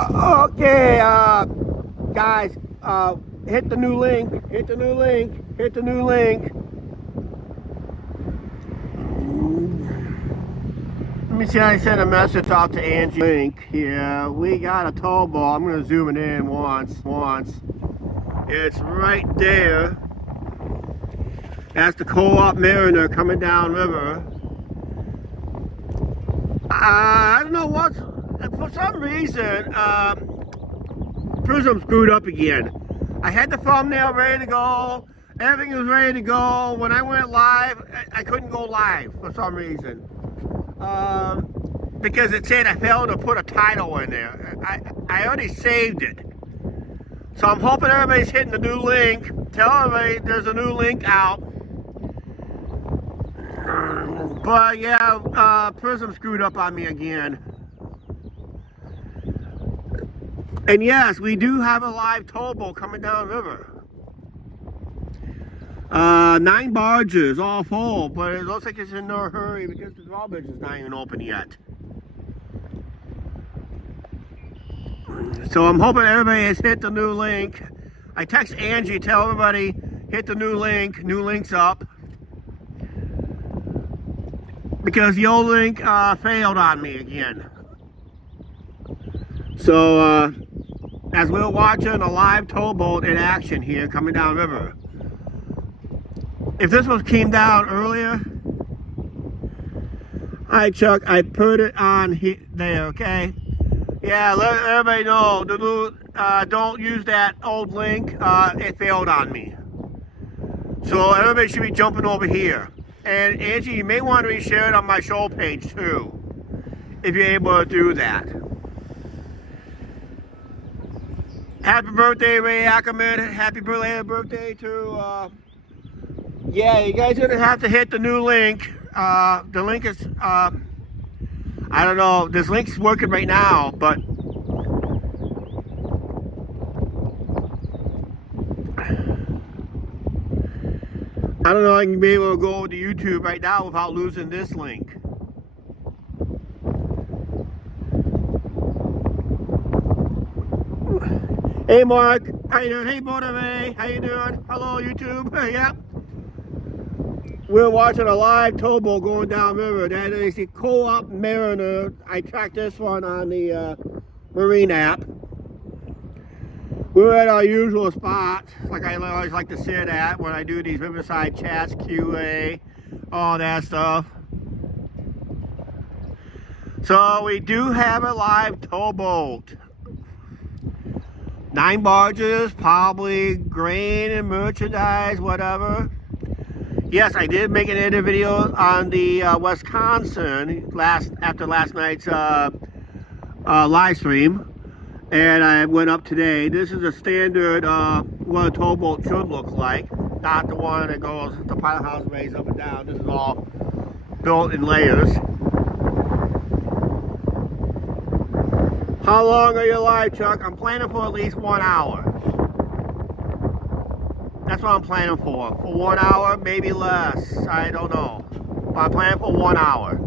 Okay, guys, hit the new link, hit the new link, hit the new link. Let me see, I sent a message out to Angie. Link here, we got a towboat. I'm gonna zoom it in once. It's right there. That's the Co-op Mariner coming down river. I don't know what, for some reason, Prism screwed up again. I had the thumbnail ready to go. Everything was ready to go. When I went live, I couldn't go live for some reason. Because it said I failed to put a title in there. I already saved it. So I'm hoping everybody's hitting the new link. Tell everybody there's a new link out. But yeah, Prism screwed up on me again. And yes, we do have a live towboat coming down the river. 9 barges, all full, but it looks like it's in no hurry because the drawbridge is not even open yet. So I'm hoping everybody has hit the new link. I text Angie, tell everybody, hit the new link's up. Because the old link failed on me again. So, as we're watching a live towboat in action here coming down river. If this one came down earlier, hi Chuck, I put it on there, okay? Yeah, let everybody know, don't use that old link, it failed on me. So everybody should be jumping over here. And Angie, you may want to reshare it on my show page too, if you're able to do that. Happy birthday, Ray Ackerman. Happy birthday to, yeah, you guys are going to have to hit the new link. The link is, I don't know, this link's working right now, but I don't know, I can be able to go over to YouTube right now without losing this link. Hey Mark, how you doing? Hey Motivate, how you doing? Hello YouTube, yeah. We're watching a live towboat going down river. That is the Co-op Mariner. I tracked this one on the Marine app. We're at our usual spot, like I always like to sit at when I do these Riverside chats, QA, all that stuff. So we do have a live towboat. 9 barges, probably grain and merchandise, whatever. Yes, I did make an edit video on the Wisconsin after last night's live stream. And I went up today. This is a standard what a towboat should look like. Not the one that goes, the pilot house raised up and down. This is all built in layers. How long are you live, Chuck? I'm planning for at least 1 hour. That's what I'm planning for. For 1 hour, maybe less. I don't know. But I'm planning for 1 hour.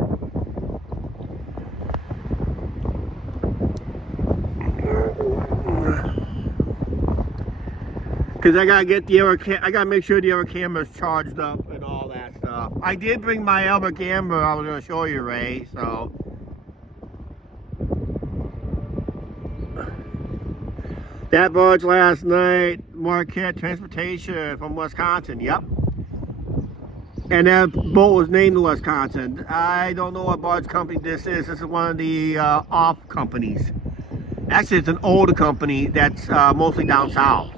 Because I gotta get the I gotta make sure the other camera's charged up and all that stuff. I did bring my other camera I was gonna show you, Ray, so. That barge last night, Marquette Transportation from Wisconsin, yep. And that boat was named Wisconsin. I don't know what barge company this is. This is one of the off companies. Actually, it's an older company that's mostly down south.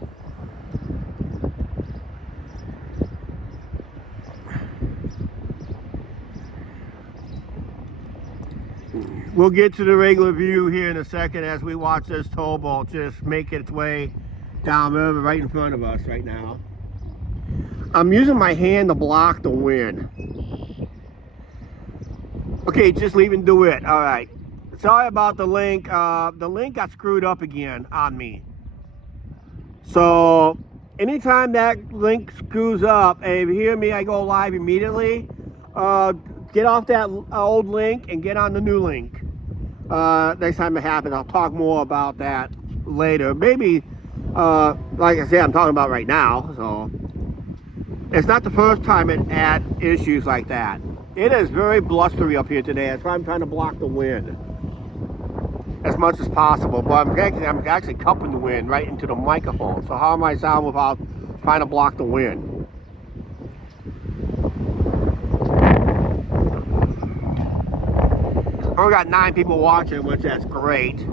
We'll get to the regular view here in a second as we watch this towboat just make its way down the river right in front of us right now. I'm using my hand to block the wind. Okay, just leaving DeWitt. All right. Sorry about the link. The link got screwed up again on me. So anytime that link screws up, and if you hear me, I go live immediately. Get off that old link and get on the new link. next time it happens. I'll talk more about that later. Maybe, like I said, I'm talking about right now. So it's not the first time it had issues like that. It is very blustery up here today. That's why I'm trying to block the wind as much as possible. But I'm actually cupping the wind right into the microphone. So how am I sound without trying to block the wind? We got 9 people watching, which that's great.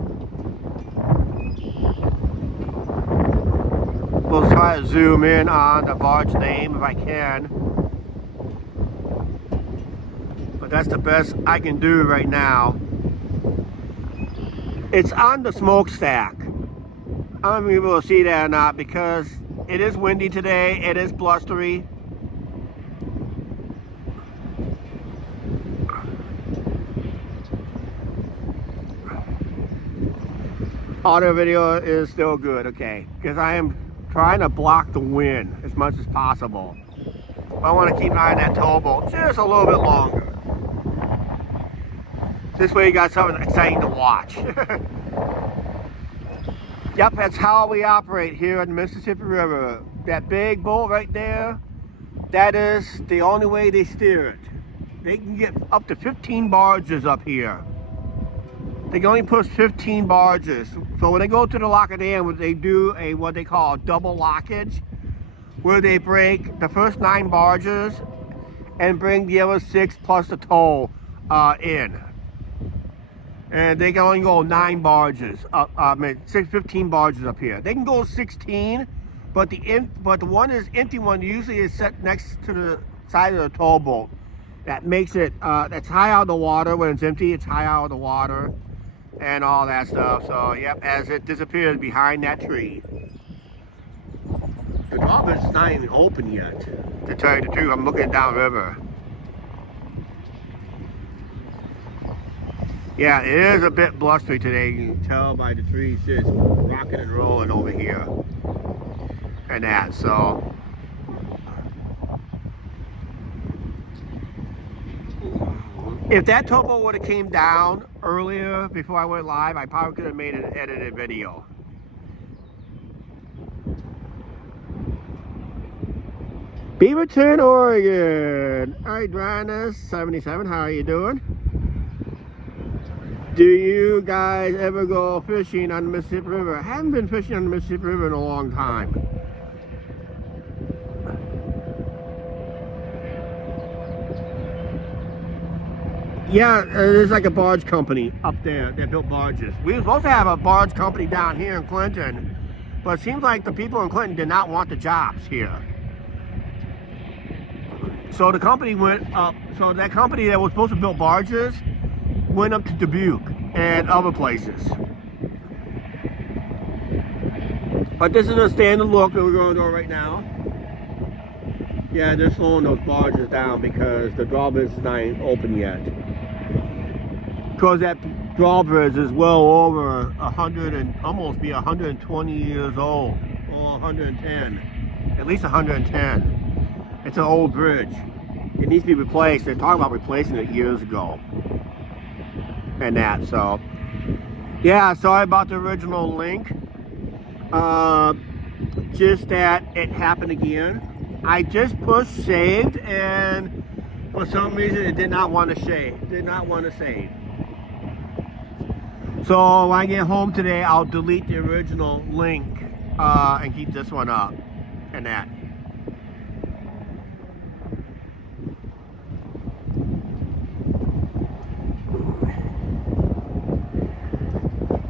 We'll try to zoom in on the barge name if I can. But that's the best I can do right now. It's on the smokestack. I don't know if you're able to see that or not because it is windy today. It is blustery. Audio video is still good, okay, because I am trying to block the wind as much as possible. I want to keep an eye on that towboat just a little bit longer. This way you got something exciting to watch. Yep, that's how we operate here on the Mississippi River. That big boat right there, that is the only way they steer it. They can get up to 15 barges up here. They can only push 15 barges. So when they go to the lock of dam, they do what they call a double lockage, where they break the first 9 barges and bring the other 6 plus the tow in. And they can only go 9 barges, 15 barges up here. They can go 16, but the one is empty one usually is set next to the side of the towboat. That makes it, that's high out of the water. When it's empty, it's high out of the water and all that stuff. So, yep, as it disappears behind that tree. The Barges is not even open yet, to tell you the truth. I'm looking downriver. Yeah, it is a bit blustery today. You can tell by the trees just rocking and rolling over here. And that, so. If that towboat would have came down earlier before I went live, I probably could have made an edited video. Beaverton, Oregon. Alright, Dryness77, how are you doing? Do you guys ever go fishing on the Mississippi River? I haven't been fishing on the Mississippi River in a long time. Yeah, there's like a barge company up there that built barges. We were supposed to have a barge company down here in Clinton, but it seems like the people in Clinton did not want the jobs here. So the company went up, so that company that was supposed to build barges went up to Dubuque and other places. But this is a standard look that we're going to do right now. Yeah, they're slowing those barges down because the drawbridge is not open yet. Because that drawbridge is well over 100 and almost be 120 years old, or 110, at least 110. It's an old bridge. It needs to be replaced. They're talking about replacing it years ago. And that, so yeah, sorry about the original link. Just that it happened again. I just pushed saved, and for some reason it did not want to save. So when I get home today, I'll delete the original link and keep this one up and that.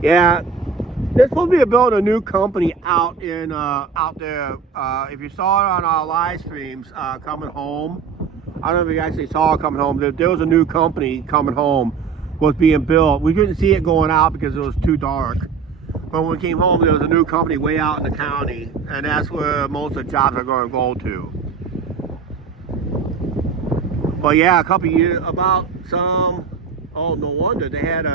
Yeah, they're supposed to be building a new company out in out there. If you saw it on our live streams, coming home. I don't know if you actually saw it coming home. There was a new company coming home, was being built. We couldn't see it going out because it was too dark. But when we came home, there was a new company way out in the county, and that's where most of the jobs are going to go to. But yeah, a couple of years, about some, oh, no wonder they had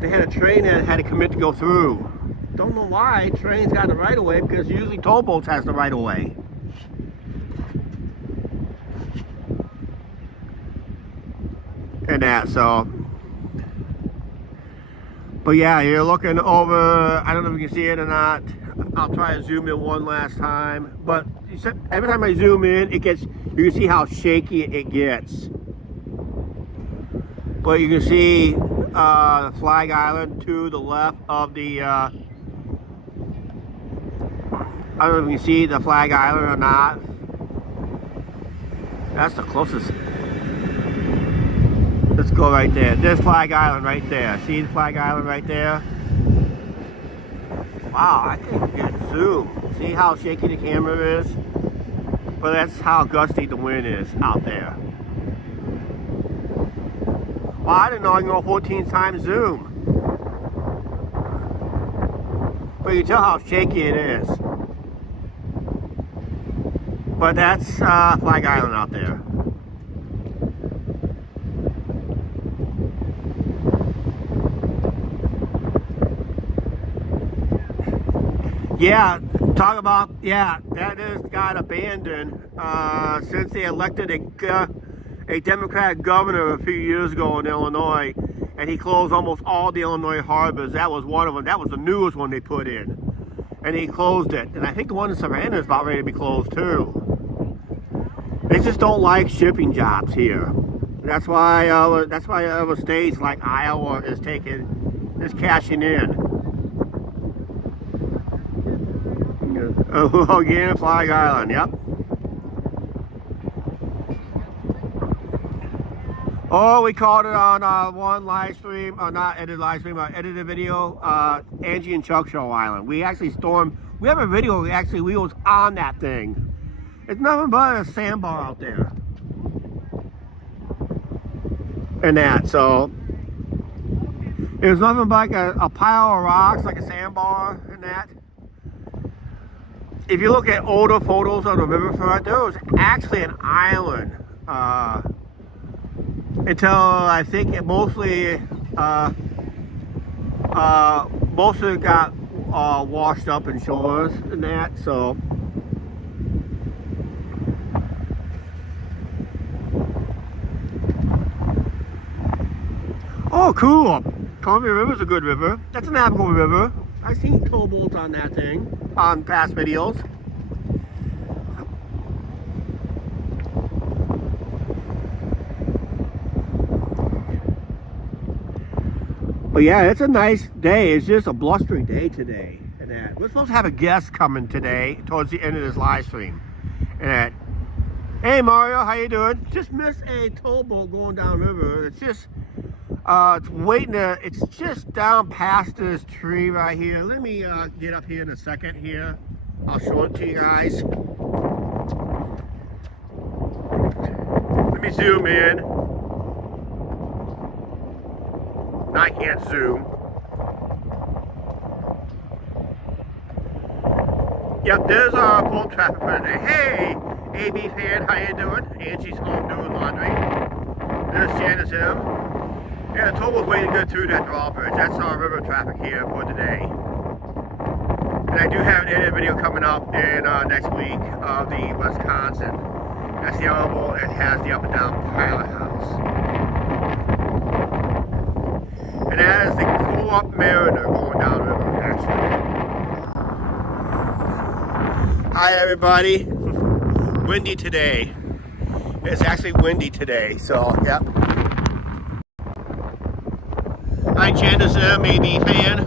they had a train that had to commit to go through. Don't know why trains got the right of way, because usually towboats has the right of way. And that, so But yeah, you're looking over, I don't know if you can see it or not. I'll try to zoom in one last time. But every time I zoom in, you can see how shaky it gets. But you can see Flag Island to the left of the, I don't know if you can see the Flag Island or not. That's the closest. Let's go right there. There's Flag Island right there. See the Flag Island right there? Wow, I can't get zoom. See how shaky the camera is? But that's how gusty the wind is out there. Well, I didn't know I can go 14 times zoom. But you can tell how shaky it is. But that's Flag Island out there. Yeah, talk about, yeah, that is got abandoned since they elected a Democratic governor a few years ago in Illinois, and he closed almost all the Illinois harbors. That was one of them. That was the newest one they put in, and he closed it. And I think the one in Savannah is about ready to be closed too. They just don't like shipping jobs here. That's why other states like Iowa is cashing in. Oh, again, Flag Island, yep. Oh, we caught it on one live stream, not edited live stream, edited video, Angie and Chuck Show Island. We actually stormed, we have a video, actually, we was on that thing. It's nothing but a sandbar out there. And that, so, it was nothing but like a pile of rocks, like a sandbar and that. If you look at older photos of the riverfront, there was actually an island until I think it mostly got washed up in shores and that. So oh, cool! Columbia River's a good river. That's a navigable river. I've seen towboats on that thing on past videos. But yeah, it's a nice day. It's just a blustering day today. And that we're supposed to have a guest coming today towards the end of this live stream. And that, hey Mario, how you doing? Just missed a towboat going down river. It's just it's just down past this tree right here. Let me get up here in a second here. I'll show it to you guys. Let me zoom in. No, I can't zoom. Yep, there's our boat traffic for today. Hey, AB fan, how you doing? Angie's home doing laundry. There's Janice M. Yeah, the towboat's way to go through that drawbridge. That's our river traffic here for today. And I do have an edited video coming up in next week of the Wisconsin. That's the other boat that has the up and down pilot house. And that is the Co-op Mariner going down river, actually. Hi everybody. Windy today. It's actually windy today, so yep. Hi Janice M, AB fan.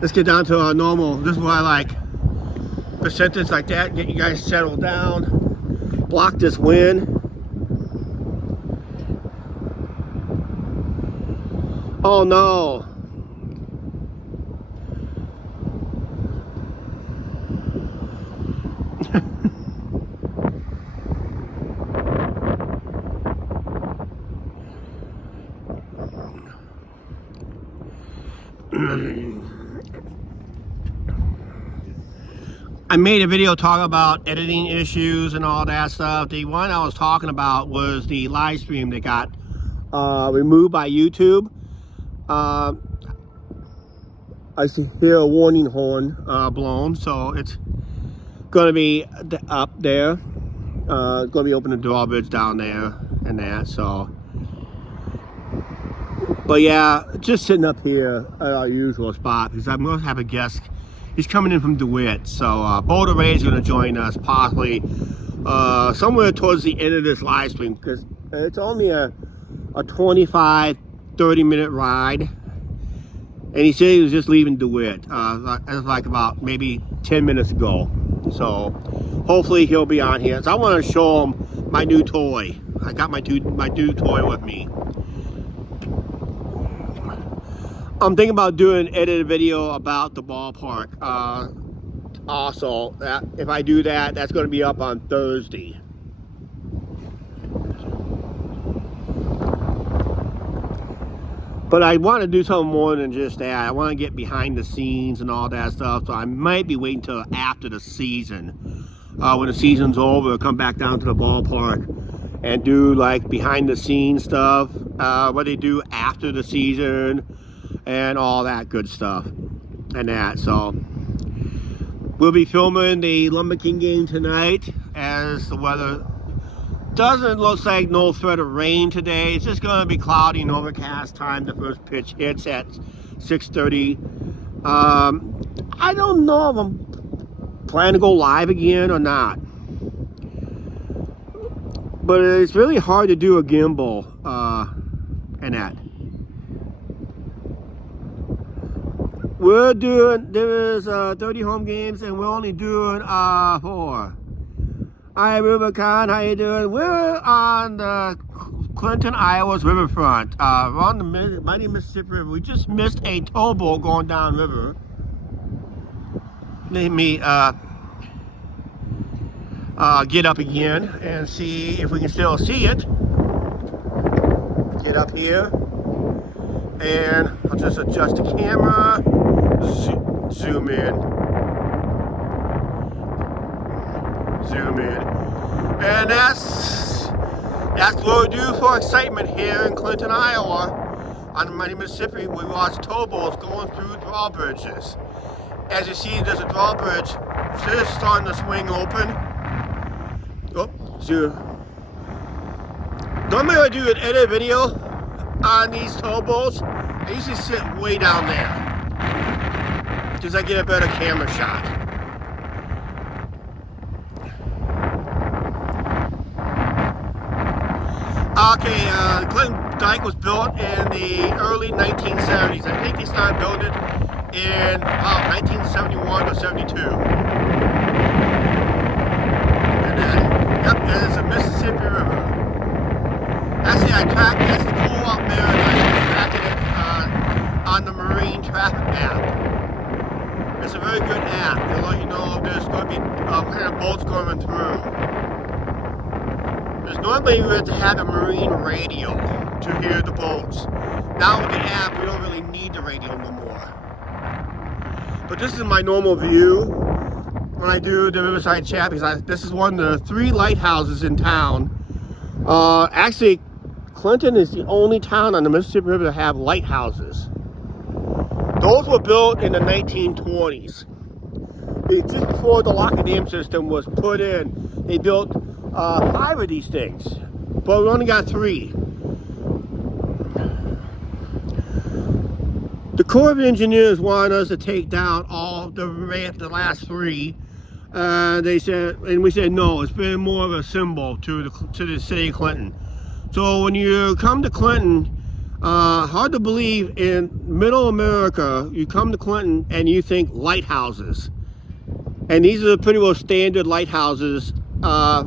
Let's get down to our normal. This is what I like. A sentence like that, get you guys settled down. Block this wind. Oh no. I made a video talking about editing issues and all that stuff. The one I was talking about was the live stream that got removed by YouTube. I hear a warning horn blown, so it's going to be up there. It's going to be opening the drawbridge down there and that. So But yeah, just sitting up here at our usual spot because I'm going to have a guest. He's coming in from DeWitt, so Boulder Ray is going to join us possibly somewhere towards the end of this live stream because it's only a 25-30 minute ride, and he said he was just leaving DeWitt. It was like about maybe 10 minutes ago, so hopefully he'll be on here. So I want to show him my new toy. I got my new toy with me. I'm thinking about doing an edited video about the ballpark. Also, if I do that, that's going to be up on Thursday. But I want to do something more than just that. I want to get behind the scenes and all that stuff. So I might be waiting till after the season. When the season's over, I'll come back down to the ballpark and do like behind the scenes stuff. What they do after the season and all that good stuff. And that, so we'll be filming the Lumber King game tonight as the weather doesn't look like no threat of rain today. It's just going to be cloudy and overcast time the first pitch hits at 6:30. I don't know if I'm planning to go live again or not. But it's really hard to do a gimbal and that. We're doing, there's 30 home games and we're only doing 4. Hi Rubicon, how you doing? We're on the Clinton, Iowa's riverfront. We're on the mighty Mississippi River. We just missed a towboat going down river. Let me get up again and see if we can still see it. Get up here. And I'll just adjust the camera. Zoom in. Zoom in. And that's what we do for excitement here in Clinton, Iowa. On the mighty Mississippi, we watch towboats going through drawbridges. As you see, there's a drawbridge just starting to swing open. Oh, zoom. Normally I do an edit video on these towboats. I usually sit way down there because I get a better camera shot. Okay, the Clinton Dike was built in the early 1970s. I think they started building it in about 1971 or 72. And then, yep, there's the Mississippi River. Actually, that's the cool up there, and I tracking it on the marine traffic app. It's a very good app. It'll let you know if there's going to be kind of boats going through. Because normally we have to have a marine radio to hear the boats. Now with the app, we don't really need the radio no more. But this is my normal view when I do the Riverside chat, because this is one of the 3 lighthouses in town. Actually, Clinton is the only town on the Mississippi River to have lighthouses. Those were built in the 1920s. Just before the lock and dam system was put in, they built 5 of these things, but we only got 3. The Corps of Engineers wanted us to take down all the last 3. They said, and we said no. It's been more of a symbol to the city of Clinton. So when you come to Clinton, hard to believe, in middle America, you come to Clinton and you think lighthouses, and these are the pretty well standard lighthouses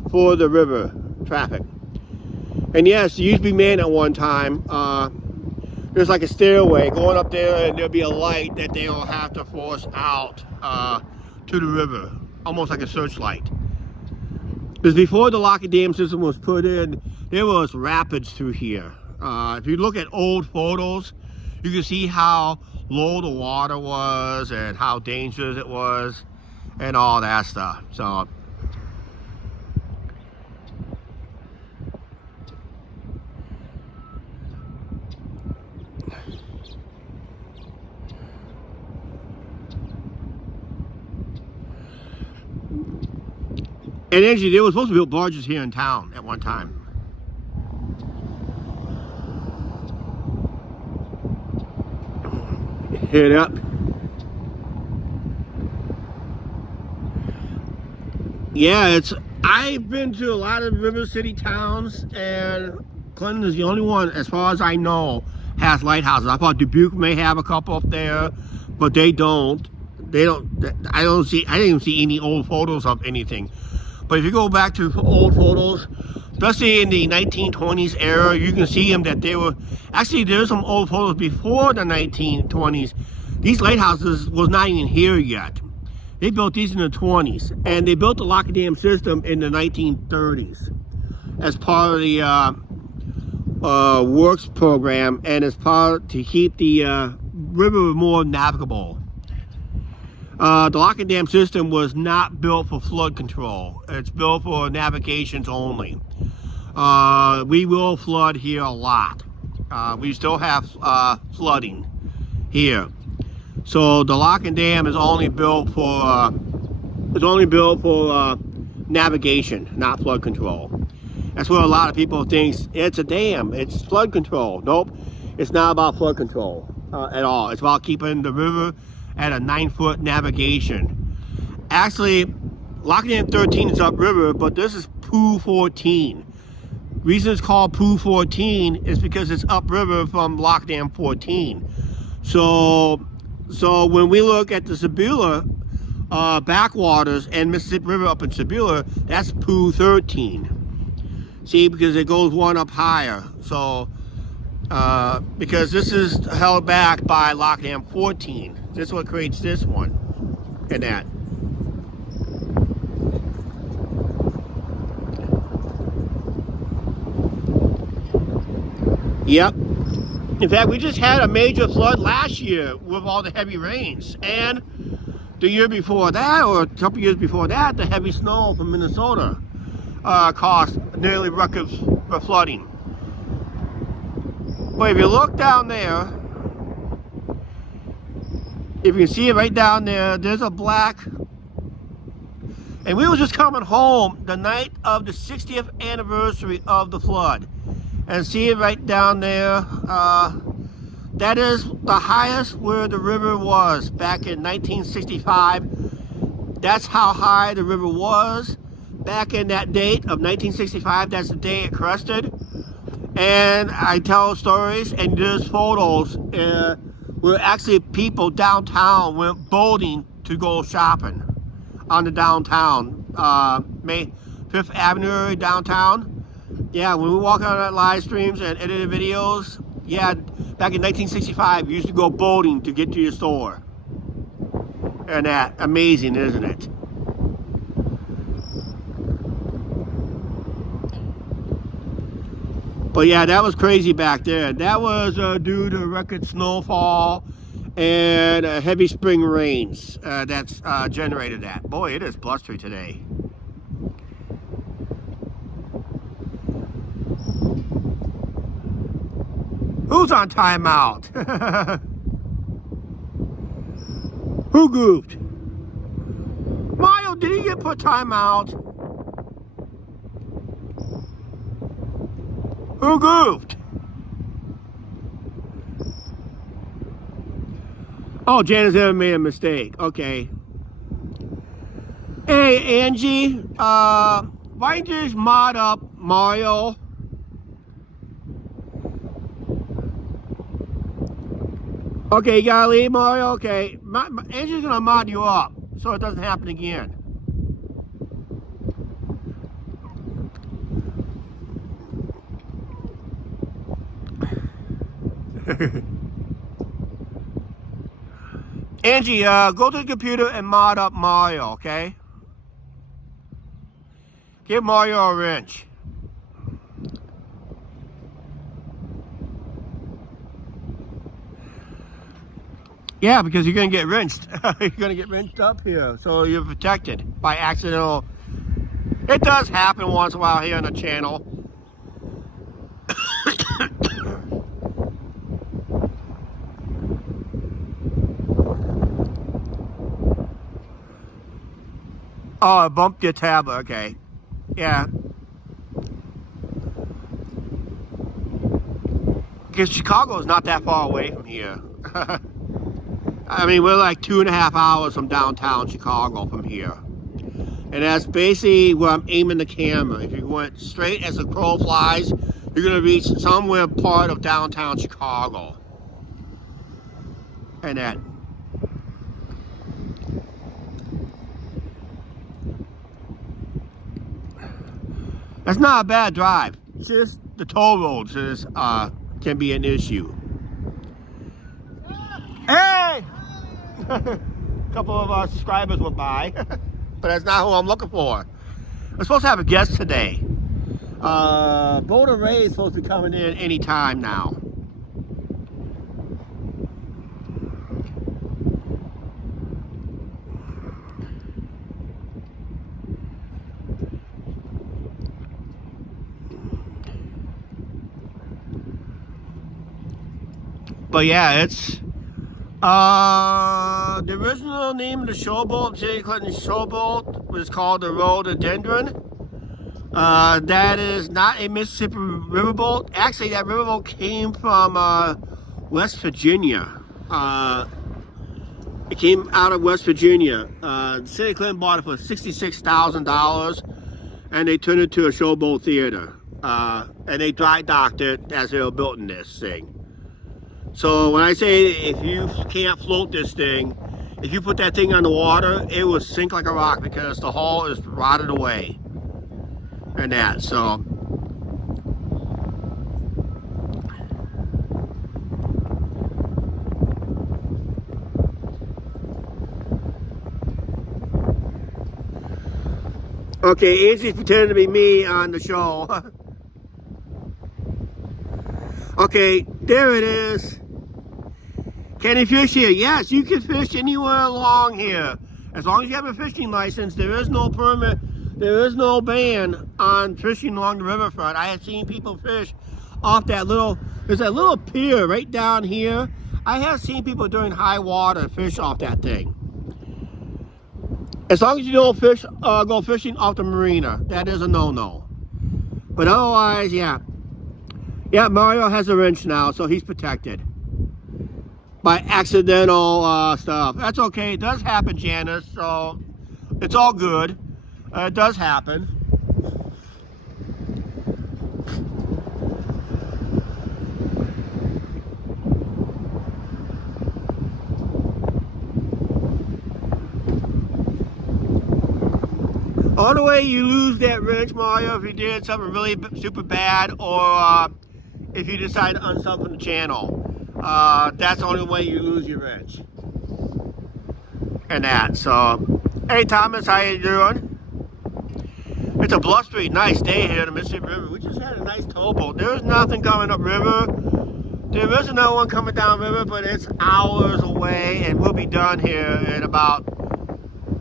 for the river traffic. And yes, it used to be manned at one time. There's like a stairway going up there, and there'll be a light that they'll have to force out to the river, almost like a searchlight. Because before the lock and dam system was put in, there was rapids through here. If you look at old photos, you can see how low the water was and how dangerous it was and all that stuff. So and actually, they were supposed to build barges here in town at one time. Hit up. Yeah, I've been to a lot of river city towns, and Clinton is the only one, as far as I know, has lighthouses. I thought Dubuque may have a couple up there, but they don't. I didn't even see any old photos of anything. But if you go back to old photos, especially in the 1920s era, you can see them that they were, actually there's some old photos before the 1920s. These lighthouses was not even here yet. They built these in the 20s, and they built the lock and dam system in the 1930s as part of the works program, and as part to keep the river more navigable. The lock and dam system was not built for flood control. It's built for navigations only. We will flood here a lot. We still have flooding here. So the lock and dam is only built for navigation, not flood control. That's what a lot of people think. It's a dam, it's flood control. Nope, it's not about flood control at all. It's about keeping the river at a 9-foot navigation. Actually, lock and dam 13 is upriver, but this is Pool 14. Reason it's called Pool 14 is because it's upriver from lock dam 14. So when we look at the Sabula backwaters and Mississippi River up in Sabula, that's Pool 13. See, because it goes one up higher. So because this is held back by lock dam 14. This is what creates this one and that. Yep. In fact, we just had a major flood last year with all the heavy rains, and the year before that, or a couple years before that, the heavy snow from Minnesota caused nearly record flooding. But if you look down there, if you can see it right down there, there's a black, and we were just coming home the night of the 60th anniversary of the flood. And see it right down there, that is the highest where the river was back in 1965. That's how high the river was back in that date of 1965. That's the day it crested. And I tell stories, and there's photos where actually people downtown went boating to go shopping on the downtown, 5th Avenue downtown. Yeah, when we walk on our live streams and edited videos, yeah, back in 1965, you used to go boating to get to your store. And that, amazing, isn't it? But yeah, that was crazy back there. That was due to record snowfall and heavy spring rains that's generated that. Boy, it is blustery today. Who's on timeout? Who goofed? Mario, did he get put timeout? Who goofed? Oh, Janice ever made a mistake. Okay. Hey, Angie, why don't you just mod up Mario? Okay, you gotta leave, Mario? Okay. Angie's gonna mod you up so it doesn't happen again. Angie, go to the computer and mod up Mario, okay? Give Mario a wrench. Yeah, because you're going to get wrenched. You're going to get wrenched up here. So you're protected by accidental. It does happen once in a while here on the channel. Oh, I bumped your tablet. Okay. Yeah. Because Chicago is not that far away from here. I mean, we're like 2.5 hours from downtown Chicago from here. And that's basically where I'm aiming the camera. If you went straight as the crow flies, you're going to reach somewhere part of downtown Chicago. And that's not a bad drive. It's just the toll roads can be an issue. Hey! A couple of our subscribers went by, but that's not who I'm looking for. I'm supposed to have a guest today. Boulder Ray is supposed to be coming in any time now. But yeah, it's the original name of the showboat, J. Clinton showboat, was called the Rhododendron. That is not a Mississippi riverboat. Actually, that riverboat came from West Virginia. It came out of West Virginia. The city of Clinton bought it for $66,000, and they turned it to a showboat theater. And they dry docked it as they were building this thing. So when I say if you can't float this thing, if you put that thing on the water, it will sink like a rock because the hull is rotted away. And that, so. Okay, Izzy's pretending to be me on the show. Okay, there it is. Can you fish here? Yes, you can fish anywhere along here. As long as you have a fishing license, there is no permit, there is no ban on fishing along the riverfront. I have seen people fish off that little, there's that little pier right down here. I have seen people during high water fish off that thing. As long as you don't fish, go fishing off the marina, that is a no-no. But otherwise, yeah. Yeah, Mario has a wrench now, so he's protected by accidental stuff. That's okay. It does happen, Janice, so it's all good. It does happen. All the way you lose that wrench, Mario, if you did something really super bad, or if you decide to unsub from the channel. That's the only way you lose your wrench. And that, so. Hey Thomas, how you doing? It's a blustery, nice day here in the Mississippi River. We just had a nice towboat. There's nothing coming up river. There is another one coming down river, but it's hours away, and we'll be done here in about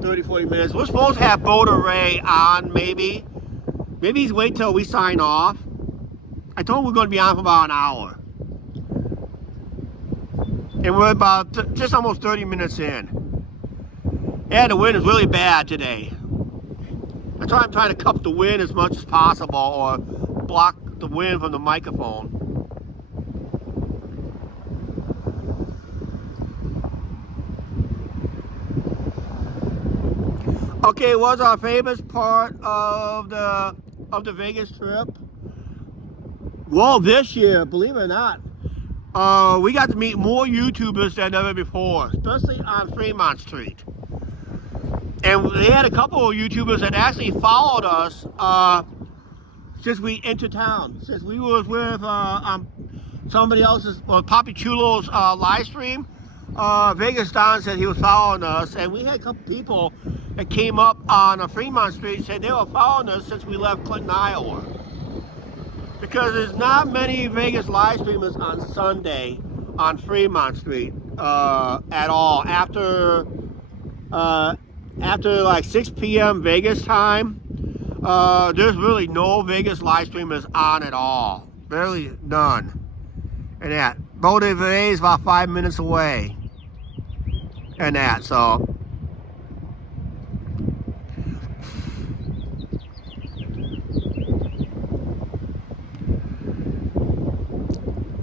30-40 minutes. We're supposed to have Boulder Ray on, maybe. Maybe he's wait till we sign off. I told him we're going to be on for about an hour. And we're about just almost 30 minutes in. Yeah, the wind is really bad today. That's why I'm trying to cup the wind as much as possible, or block the wind from the microphone. Okay, what's our favorite part of the Vegas trip? Well, this year, believe it or not, we got to meet more YouTubers than ever before, especially on Fremont Street. And they had a couple of YouTubers that actually followed us since we entered town. Since we was with somebody else's, Poppy Chulo's live stream, Vegas Don said he was following us, and we had a couple people that came up on Fremont Street and said they were following us since we left Clinton, Iowa. Because there's not many Vegas live streamers on Sunday on Fremont Street at all. After like 6 p.m. Vegas time, there's really no Vegas live streamers on at all. Barely none. And that. Boulder Ray is about 5 minutes away. And that, so.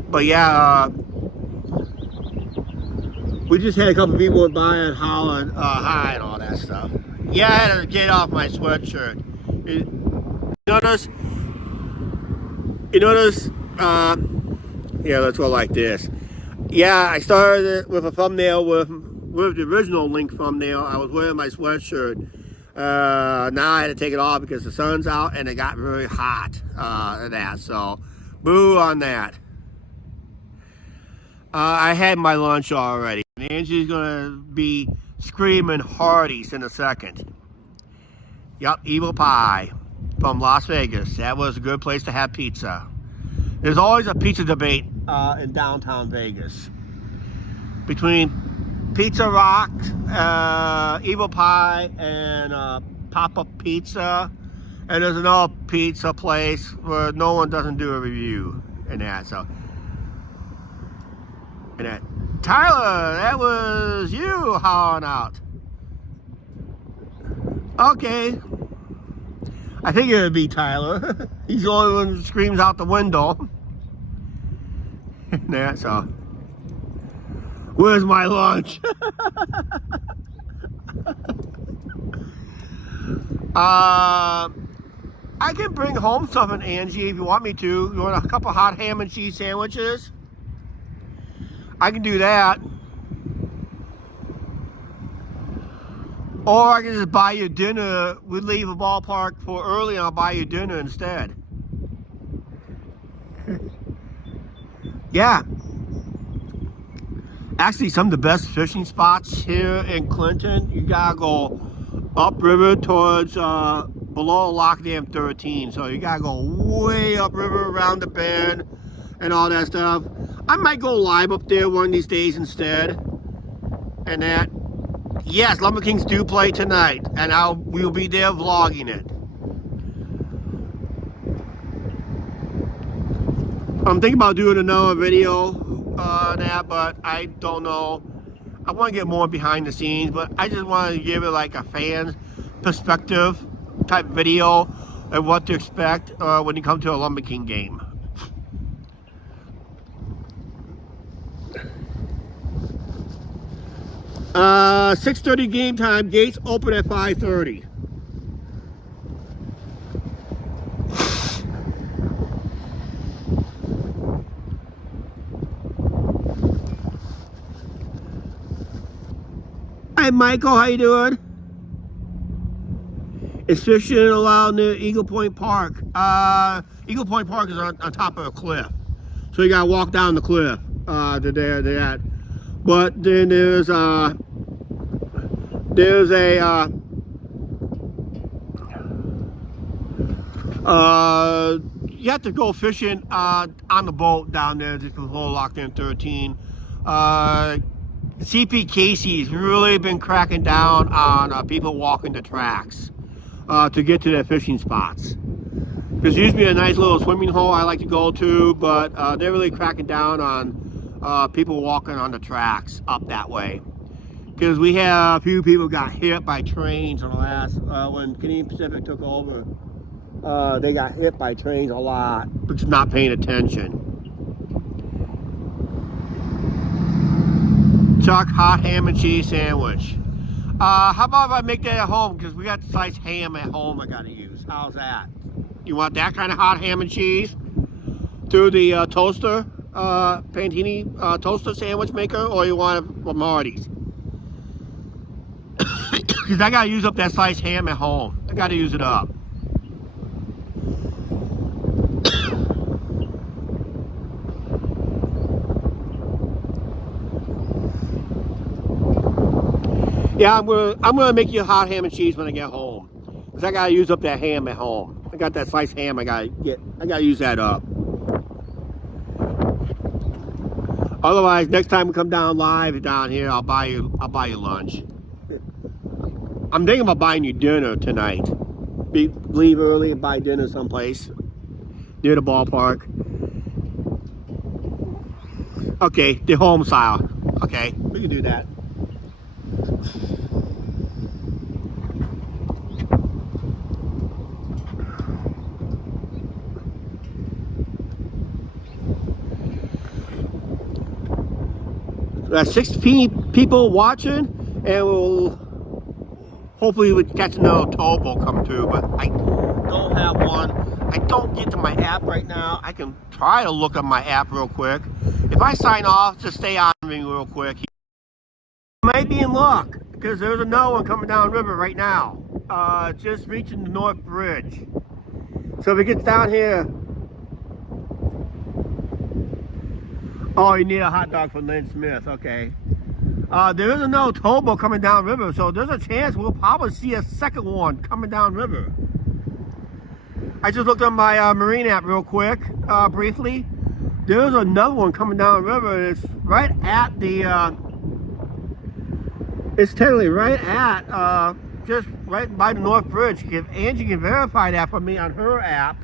But yeah, We just had a couple people went by and hollering hi and all that stuff. Yeah, I had to get off my sweatshirt. You notice? You notice? Yeah, let's go like this. Yeah, I started it with a thumbnail with the original link thumbnail. I was wearing my sweatshirt. Now I had to take it off because the sun's out and it got very hot. So boo on that. I had my lunch already. And Angie's gonna be screaming Hardee's in a second. Yep, Evil Pie from Las Vegas. That was a good place to have pizza. There's always a pizza debate in downtown Vegas between Pizza Rock, Evil Pie, and Pop-Up Pizza. And there's another pizza place where no one doesn't do a review in that. So, and that Tyler, that was you hollering out. Okay. I think it would be Tyler. He's the only one who screams out the window. Yeah, so. Where's my lunch? I can bring home something, Angie, if you want me to. You want a couple hot ham and cheese sandwiches? I can do that. Or I can just buy you dinner. We leave the ballpark for early and I'll buy you dinner instead. Yeah. Actually, some of the best fishing spots here in Clinton, you gotta go upriver towards below Lock Dam 13. So you gotta go way upriver around the bend and all that stuff. I might go live up there one of these days instead. And that. Yes, Lumber Kings do play tonight, and we'll be there vlogging it. I'm thinking about doing another video on that, but I don't know. I want to get more behind the scenes, but I just want to give it like a fan perspective type video of what to expect when you come to a Lumber King game. 6:30 game time. Gates open at 5:30. Hi, Michael. How you doing? Is fishing allowed near Eagle Point Park? Eagle Point Park is on top of a cliff, so you gotta walk down the cliff to there. But then there's a you have to go fishing on the boat down there just before Lock Dam 13. CP Casey's really been cracking down on people walking the tracks to get to their fishing spots. There's usually a nice little swimming hole I like to go to, but they're really cracking down on people walking on the tracks up that way. Because we have a few people got hit by trains on the last, when Canadian Pacific took over, they got hit by trains a lot because not paying attention. Chuck, hot ham and cheese sandwich. How about if I make that at home? Because we got the sliced ham at home I gotta use. How's that? You want that kind of hot ham and cheese through the toaster, Pantini toaster sandwich maker, or you want it from Hardee's? Because I gotta use up that sliced ham at home. I gotta use it up. Yeah, I'm gonna make you a hot ham and cheese when I get home, because I gotta use up that ham at home. I got that sliced ham. I gotta use that up. Otherwise, next time we come down live down here, I'll buy you lunch. I'm thinking about buying you dinner tonight. Leave early and buy dinner someplace near the ballpark. Okay, the home style. Okay, we can do that. got 16 people watching, and we'll hopefully we catch another towboat come through. But I don't have one. I don't get to my app right now. I can try to look at my app real quick. If I sign off, just stay on me real quick. You might be in luck because there's another one coming down river right now. Just reaching the North Bridge. So if it gets down here. Oh, you need a hot dog from Lynn Smith. Okay. There is another towboat coming down river, so there's a chance we'll probably see a second one coming down river. I just looked on my marine app real quick, briefly. There's another one coming down river, and it's right at the, it's technically right at, just right by the North Bridge. If Angie can verify that for me on her app,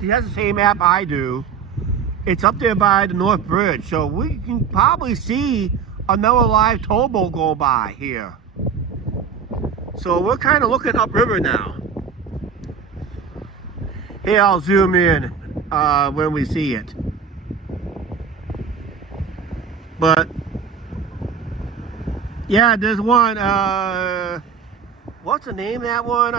she has the same app I do. It's up there by the North Bridge, so we can probably see another live towboat go by here. So we're kind of looking upriver now. Here, I'll zoom in when we see it. But yeah, there's one. What's the name of that one?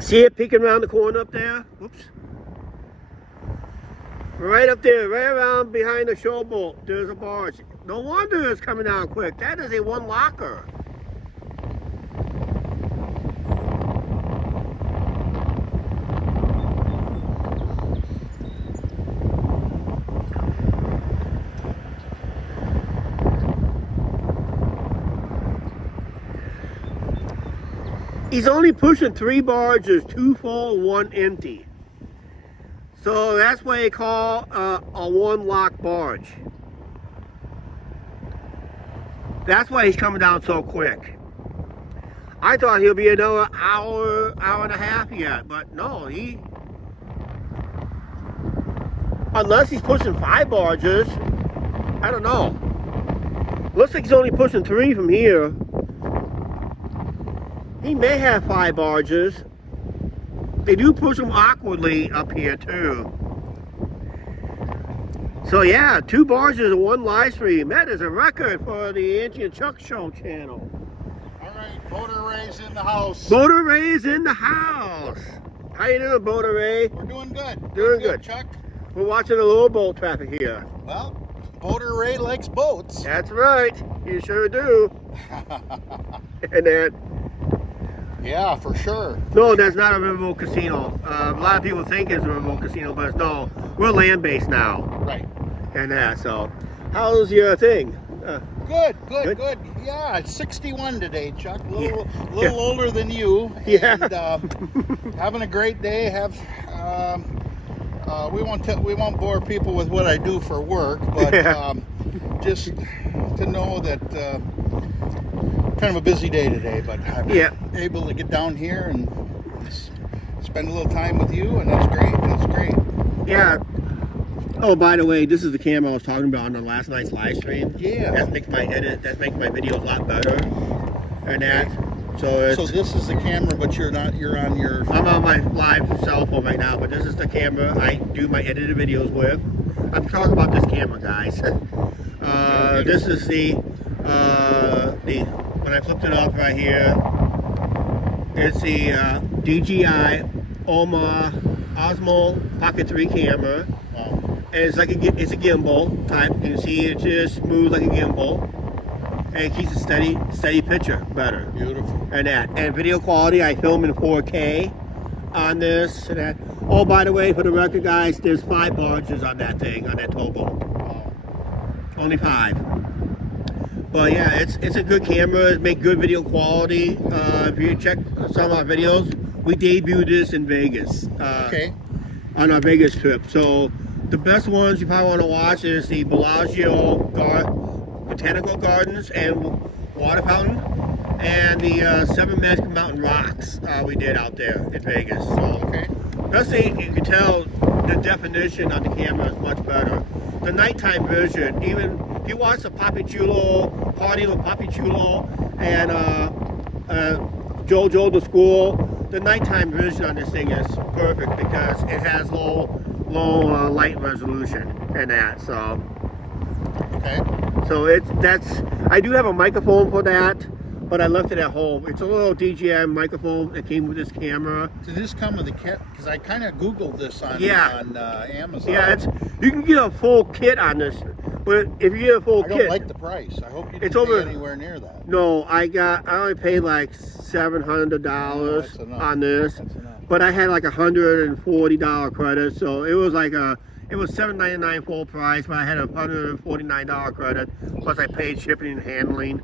See it peeking around the corner up there? Whoops. Right up there, right around behind the showboat, there's a barge. No wonder it's coming down quick. That is a one locker. He's only pushing 3 barges, 2 full, 1 empty. So that's what they call a one-lock barge. That's why he's coming down so quick. I thought he'll be another hour and a half yet, but no, unless he's pushing 5 barges, I don't know. Looks like he's only pushing 3 from here. He may have 5 barges. They do push them awkwardly up here too. So yeah, 2 barges and 1 live stream. That is a record for the Angie and Chuck Show channel. All right, Boater Ray's in the house. Boater Ray's in the house. How you doing, Boater Ray? We're doing good. Doing good, Chuck. We're watching a little boat traffic here. Well, Boater Ray likes boats. That's right. You sure do. And then. Yeah, for sure. No, that's not a riverboat casino. A lot of people think it's a riverboat casino, but no, we're land-based now. Right. And that, so. How's your thing? Good. Yeah, it's 61 today, Chuck. A little older than you. Yeah. And, having a great day. We won't bore people with what I do for work, but just to know that kind of a busy day today, but I'm able to get down here and spend a little time with you, and that's great. Yeah. Oh, by the way, this is the camera I was talking about on the last night's live stream. Yeah. That makes my videos a lot better. And that. So this is the camera, but you're on your... I'm on my live cell phone right now, but this is the camera I do my edited videos with. I'm talking about this camera, guys. This is the when I flipped it up right here, it's the DJI Osmo Pocket 3 camera. Wow. And it's like it's a gimbal type. You can see it just moves like a gimbal, and it keeps a steady picture better. Beautiful. And video quality, I film in 4K on this and that. Oh, by the way, for the record, guys, there's 5 barges on that thing, on that towboat. Wow. Only 5. But yeah, it's a good camera. It makes good video quality. If you check some of our videos, we debuted this in Vegas. On our Vegas trip. So the best ones you probably want to watch is the Bellagio Botanical Gardens and Water Fountain, and the 7 Magic Mountain Rocks we did out there in Vegas. So especially you can tell the definition on the camera is much better. The nighttime version, even if you watch the Papi Chulo, Party with Papi Chulo, and JoJo the School, the nighttime version on this thing is perfect because it has low light resolution and that. So, okay. So I do have a microphone for that, but I left it at home. It's a little DJI microphone that came with this camera. Did this come with a kit? Because I kind of Googled this on Amazon. Yeah, you can get a full kit on this, but if you get a full kit, I don't like the price. I hope you didn't pay anywhere near that. No, I only paid like $700 on this, but I had like $140 credit, so it was like it was $7.99 full price, but I had a $149 credit, plus I paid shipping and handling.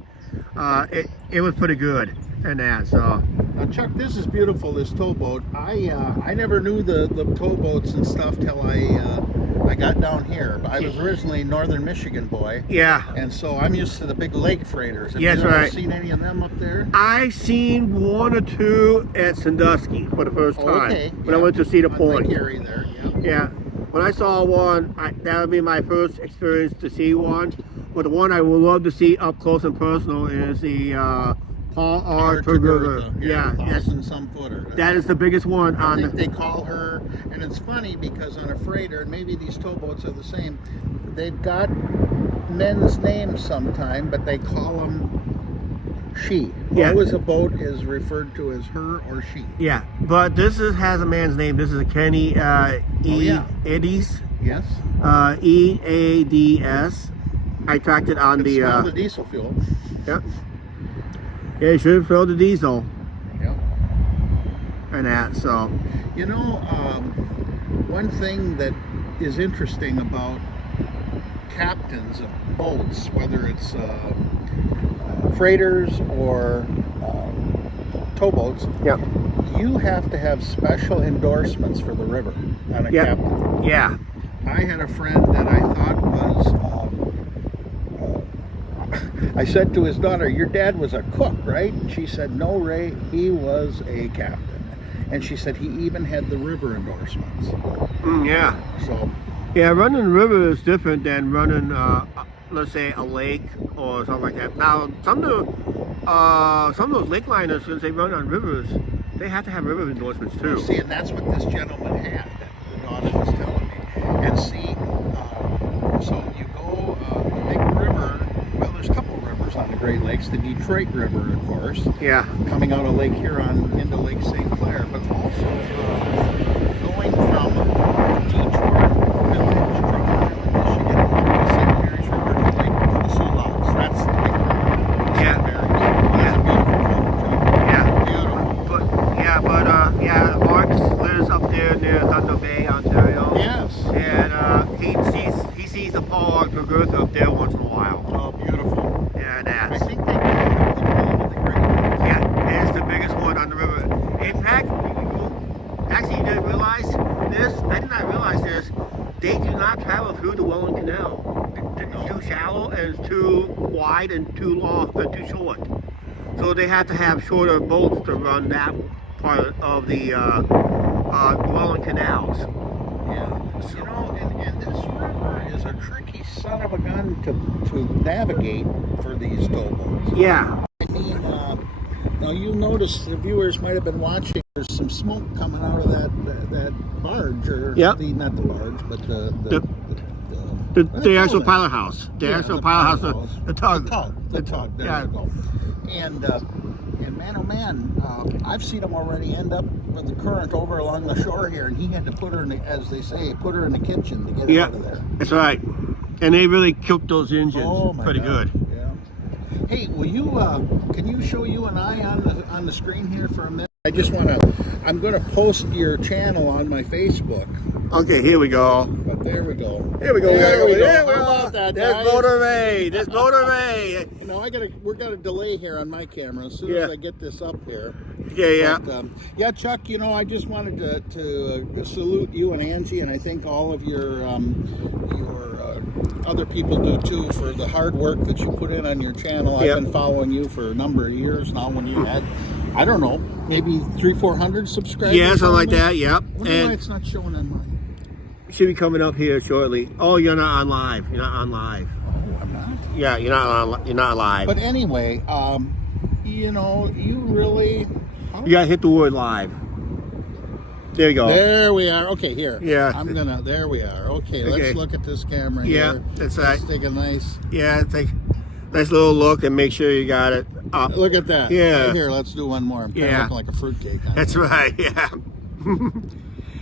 It was pretty good and that. So now, Chuck, this is beautiful, this towboat. I never knew the towboats and stuff till I got down here. I was originally a northern Michigan boy. Yeah. And so I'm used to the big lake freighters. Have you ever seen any of them up there? I seen one or two at Sandusky for the first time when I went to Cedar Point. Lake Erie there. Yeah. When I saw one, that would be my first experience to see one. But the one I would love to see up close and personal is the Paul R. Togurtha. Yeah, 1,000-some footer. That is the biggest one on. I think they call her, and it's funny because on a freighter, and maybe these towboats are the same, they've got men's names sometime, but they call them she. Yeah. Always a boat is referred to as her or she. Yeah, but this has a man's name. This is a Kenny Eads. Yes. EADS. I tracked it on the. Smell the diesel fuel. Yep. Yeah, you should fill the diesel. Yep. And that, so. You know, one thing that is interesting about captains of boats, whether it's freighters or towboats, you have to have special endorsements for the river on a captain. Yeah. I had a friend that I thought was, I said to his daughter, your dad was a cook, right? And she said, no, Ray, he was a captain. And she said he even had the river endorsements. Yeah. So. Yeah, running the river is different than running, let's say, a lake or something like that. Now, some of those lake liners, since they run on rivers, they have to have river endorsements too. See, and that's what this gentleman had, that the daughter was telling me. And see, so you go the big river. Well, there's a couple of rivers on the Great Lakes. The Detroit River, of course. Yeah. Coming out of Lake Huron into Lake St. Clair, but also going from Detroit Village, Michigan, to St. Mary's River to Lake Sullox. That's the big river. Yeah. That's a beautiful photo, Chuck. Yeah. Beautiful. Mark lives up there near Thunder Bay, Ontario. Yes. And he sees the Paul R. Togurtha up there once in a while. Oh, beautiful. Yeah, that's. I think they call it the Queen of the Great Lakes. Yeah, it's the biggest one on the river. In fact, actually, you didn't realize this. I did not realize this. They do not travel through the Welland Canal. It's too shallow and it's too wide and too long and too short. So they have to have shorter boats to run that part of the Welland canals. Yeah. You know, and this river is a tricky son of a gun to navigate for these towboats. Yeah. I mean, now you'll notice the viewers might have been watching. There's some smoke coming out of that barge, or not the barge, but the actual pilot house. The actual pilot house. The tug. The tug. There you go. And man, oh man, I've seen them already end up with the current over along the shore here, and he had to put her in the, as they say, put her in the kitchen to get her out of there. That's right. And they really cooked those engines pretty good. Yeah. Hey, will you? Can you show you and I on the screen here for a minute? I just want to. I'm going to post your channel on my Facebook. Okay, here we go. But there we go. Here we go. There we go. There we go. There's Motor Ray. There's Motor Ray. No, we're got a delay here on my camera. As soon as I get this up here. Yeah. Yeah, Chuck. You know, I just wanted to salute you and Angie, and I think all of your other people do too, for the hard work that you put in on your channel. I've been following you for a number of years now. When you had, I don't know, maybe 300-400 subscribers. Yeah, something like that. Yep. Why it's not showing on mine? should be coming up here shortly. Oh, you're not on live. You're not on live. Oh, I'm not. Yeah, you're not on. You're not live. But anyway, you know, you really. You gotta hit the word live. There you go. There we are. Okay, here. Yeah. There we are. Okay, let's look at this camera yeah, here. That's right. Let's take a nice. Yeah, take a nice little look and make sure you got it up. Look at that. Yeah. Right here, let's do one more. I'm kind of looking like a fruitcake. That's right. Yeah.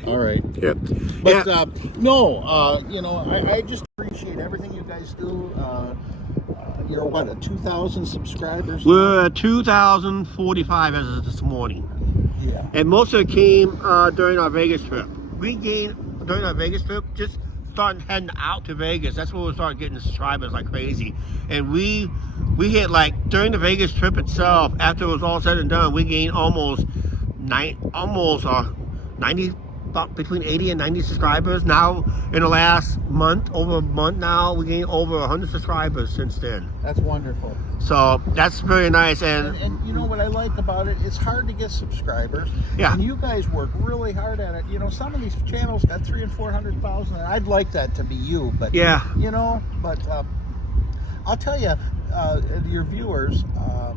All right. Yep. But no, you know, I just appreciate everything you guys do. You're what, at 2,000 subscribers? We're at 2,045 as of this morning. Yeah. And most of it came during our Vegas trip. We gained during our Vegas trip, just starting heading out to Vegas. That's when we started getting subscribers like crazy. And we hit like during the Vegas trip itself, after it was all said and done, we gained almost 90, about between 80 and 90 subscribers. Now in the last month, over a month now, we gained over 100 subscribers since then. That's wonderful. So that's very nice. And you know what I like about it, it's hard to get subscribers. Yeah. And you guys work really hard at it. You know, some of these channels got 300,000 and 400,000, and I'd like that to be you. But yeah, you know, but I'll tell you, your viewers, I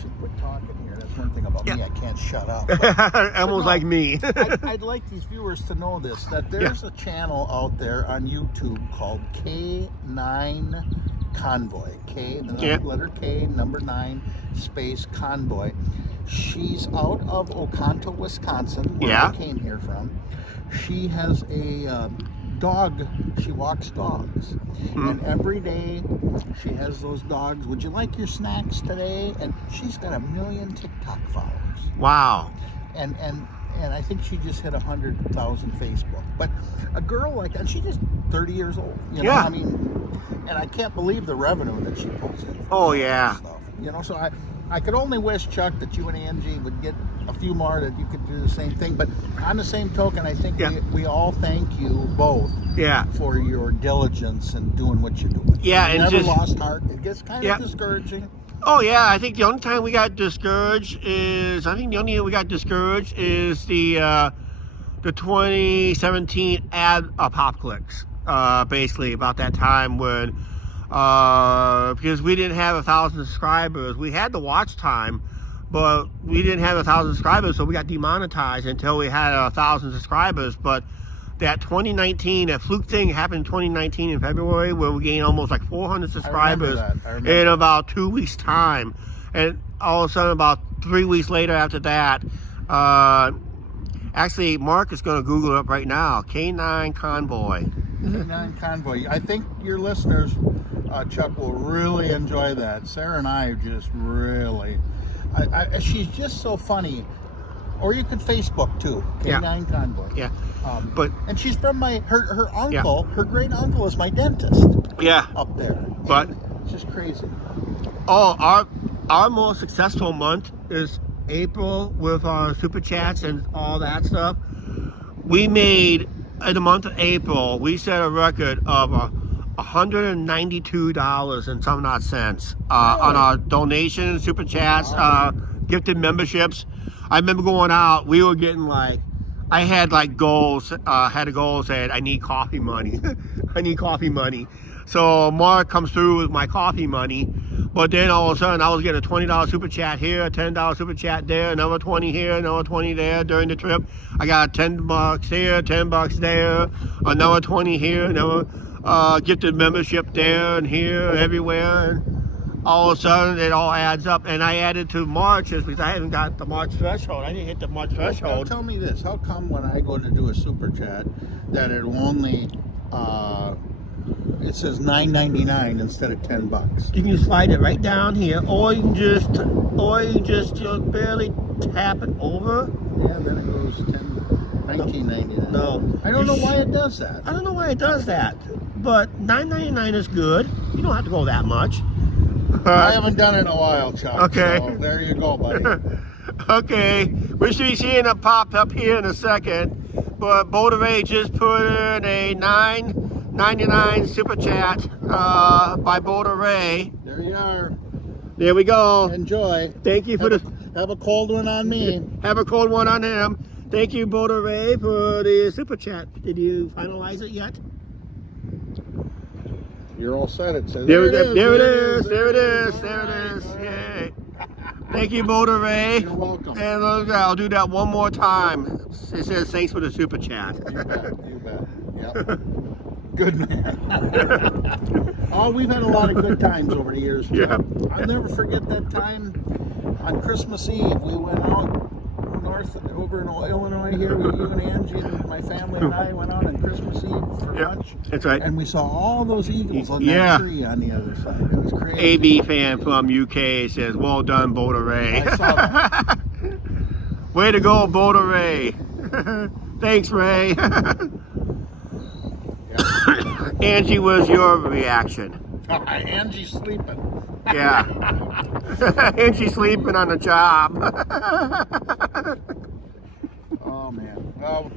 should quit talking here. That's one thing about me, I can't shut up. But, almost like me. I'd like these viewers to know this, that there's a channel out there on YouTube called K9 Convoy. K, the letter K, number 9, space Convoy. She's out of Oconto, Wisconsin, where I came here from. She has a dog. She walks dogs. And every day she has those dogs. Would you like your snacks today? And she's got 1 million TikTok followers. Wow. And I think she just hit 100,000 Facebook. But a girl like that, she's just 30 years old. You know, I mean, and I can't believe the revenue that she pulls in. Oh yeah. Stuff. You know, so I could only wish, Chuck, that you and Angie would get a few more, that you could do the same thing. But on the same token, I think we all thank you both for your diligence and doing what you're doing. Yeah, you and never just lost heart. It gets kind of discouraging. Oh yeah, I think the only time we got discouraged is the 2017 ad pop clicks. Basically about that time when because we didn't have 1,000 subscribers. We had the watch time, but we didn't have 1,000 subscribers, so we got demonetized until we had 1,000 subscribers. But that 2019, that fluke thing happened in 2019 in February, where we gained almost like 400 subscribers in about 2 weeks' time. And all of a sudden, about 3 weeks later after that, actually, Mark is going to Google it up right now. K9 Convoy. K9 Convoy. I think your listeners, Chuck, will really enjoy that. Sarah and I just really... she's just so funny. Or you could Facebook too. K9 Convoy. Yeah. And she's from her uncle. Her great uncle is my dentist. Yeah. Up there. But it's just crazy. Oh, our most successful month is April with our super chats and all that stuff. We made in the month of April, we set a record of $192 and some odd cents on our donations, super chats, gifted memberships. I remember going out, we were getting like, I had like goals, had a goal saying I need coffee money. I need coffee money. So Mark comes through with my coffee money, but then all of a sudden I was getting a $20 super chat here, a $10 super chat there, another 20 here, another 20 there during the trip. I got $10 here, $10 there, another 20 here, another gifted membership there and here, everywhere. And all of a sudden it all adds up, and I added to March's because I haven't got the March threshold. I didn't hit the March threshold. Now tell me this, how come when I go to do a super chat that it only it says $9.99 instead of $10? You can slide it right down here, or you can just barely tap it over. Yeah, then it goes $19.99. No, I don't know why it does that. I don't know why it does that, but $9.99 is good. You don't have to go that much. I haven't done it in a while, Chuck. Okay. So there you go, buddy. Okay. We should be seeing it pop up here in a second. But Boulder Ray just put in a $9.99 super chat by Boulder Ray. There you are. There we go. Enjoy. Thank you for have a cold one on me. Have a cold one on him. Thank you, Boulder Ray, for the super chat. Did you finalize it yet? You're all set. It says There it is. There it is. There it is. There it is. Yay. Thank you, Boulder Ray. You're welcome. And I'll do that one more time. It says thanks for the super chat. You bet. You bet. Yep. Good man. Oh, we've had a lot of good times over the years. Yeah. I'll never forget that time on Christmas Eve. We went out north over in Illinois here. You and Angie and my family and I went out on Christmas Eve for lunch. That's right. And we saw all those eagles on that tree on the other side. It was crazy. AB fan from UK says, well done, Boulder Ray. I saw that. Way to go, Boulder Ray. Thanks, Ray. Angie, was your reaction? Angie's sleeping. Yeah. Angie's sleeping on the job. Oh, man. Well,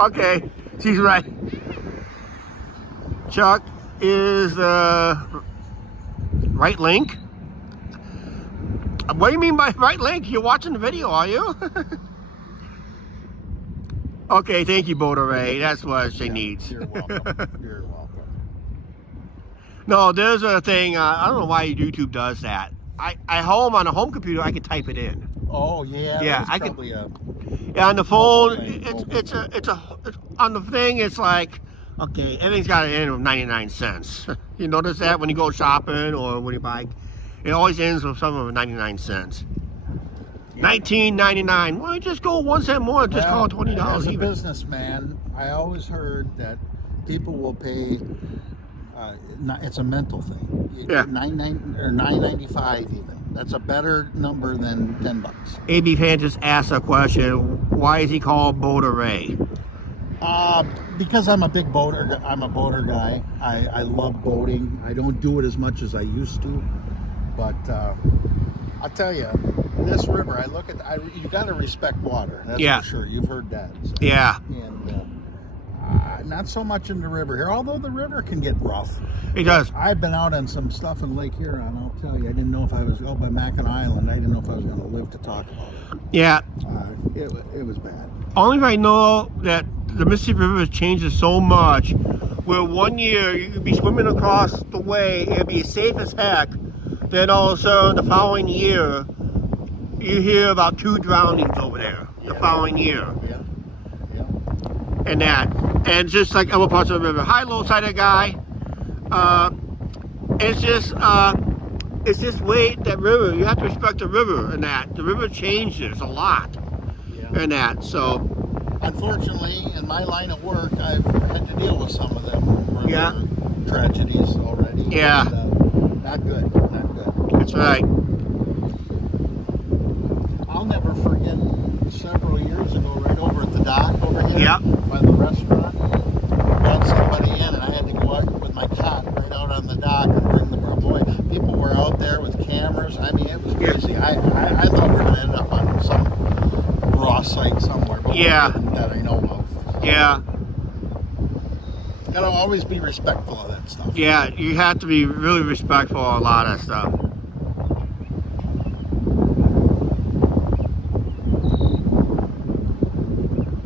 okay, she's right. Chuck is right link. What do you mean by right link? You're watching the video, are you? Okay, thank you, Boulder Ray. That's what she needs. You're welcome. You're welcome. No, there's a thing. I don't know why YouTube does that. I home on a home computer. I can type it in. Oh yeah. Yeah, I can. Yeah, on the phone, it's on the thing. It's like, okay, everything's got an end of 99 cents. You notice that when you go shopping or when you buy, it always ends with something of 99 cents. $19.99. Well, just go 1 cent more. Just call it $20 as a even. businessman, I always heard that people will pay. It's a mental thing. Yeah. $9.95 even. That's a better number than $10. AB fan just asked a question. Why is he called Boulder Ray? Because I'm a big boater. I'm a boater guy. I love boating. I don't do it as much as I used to, but I'll tell you, this river. I look at. You got to respect water. That's for sure. You've heard that. So. Yeah. And not so much in the river here, although the river can get rough. It does. I've been out on some stuff in Lake Huron. I'll tell you, I didn't know if I was out by Mackinac Island. I didn't know if I was going to live to talk about it. Yeah. It was bad. Only I know that the Mississippi River changes so much, where 1 year you could be swimming across the way, it'd be safe as heck. Then all of a sudden, the following year, you hear about 2 drownings over there. The following year. Yeah. And that. And just like other parts of the river. High-low sided guy. It's just way that river. You have to respect the river and that. The river changes a lot. And that. So. Unfortunately, in my line of work, I've had to deal with some of them river tragedies already. Yeah. And, not good. Not good. That's right. I'll never forget several years ago, right over at the dock over here. Yep. By the restaurant. Got somebody in, and I had to go out with my cot right out on the dock and bring the boy. People were out there with cameras. I mean, it was crazy. I thought we were going to end up on some raw site somewhere. But that I know of. Yeah. Gotta always be respectful of that stuff. Yeah, you have to be really respectful of a lot of stuff.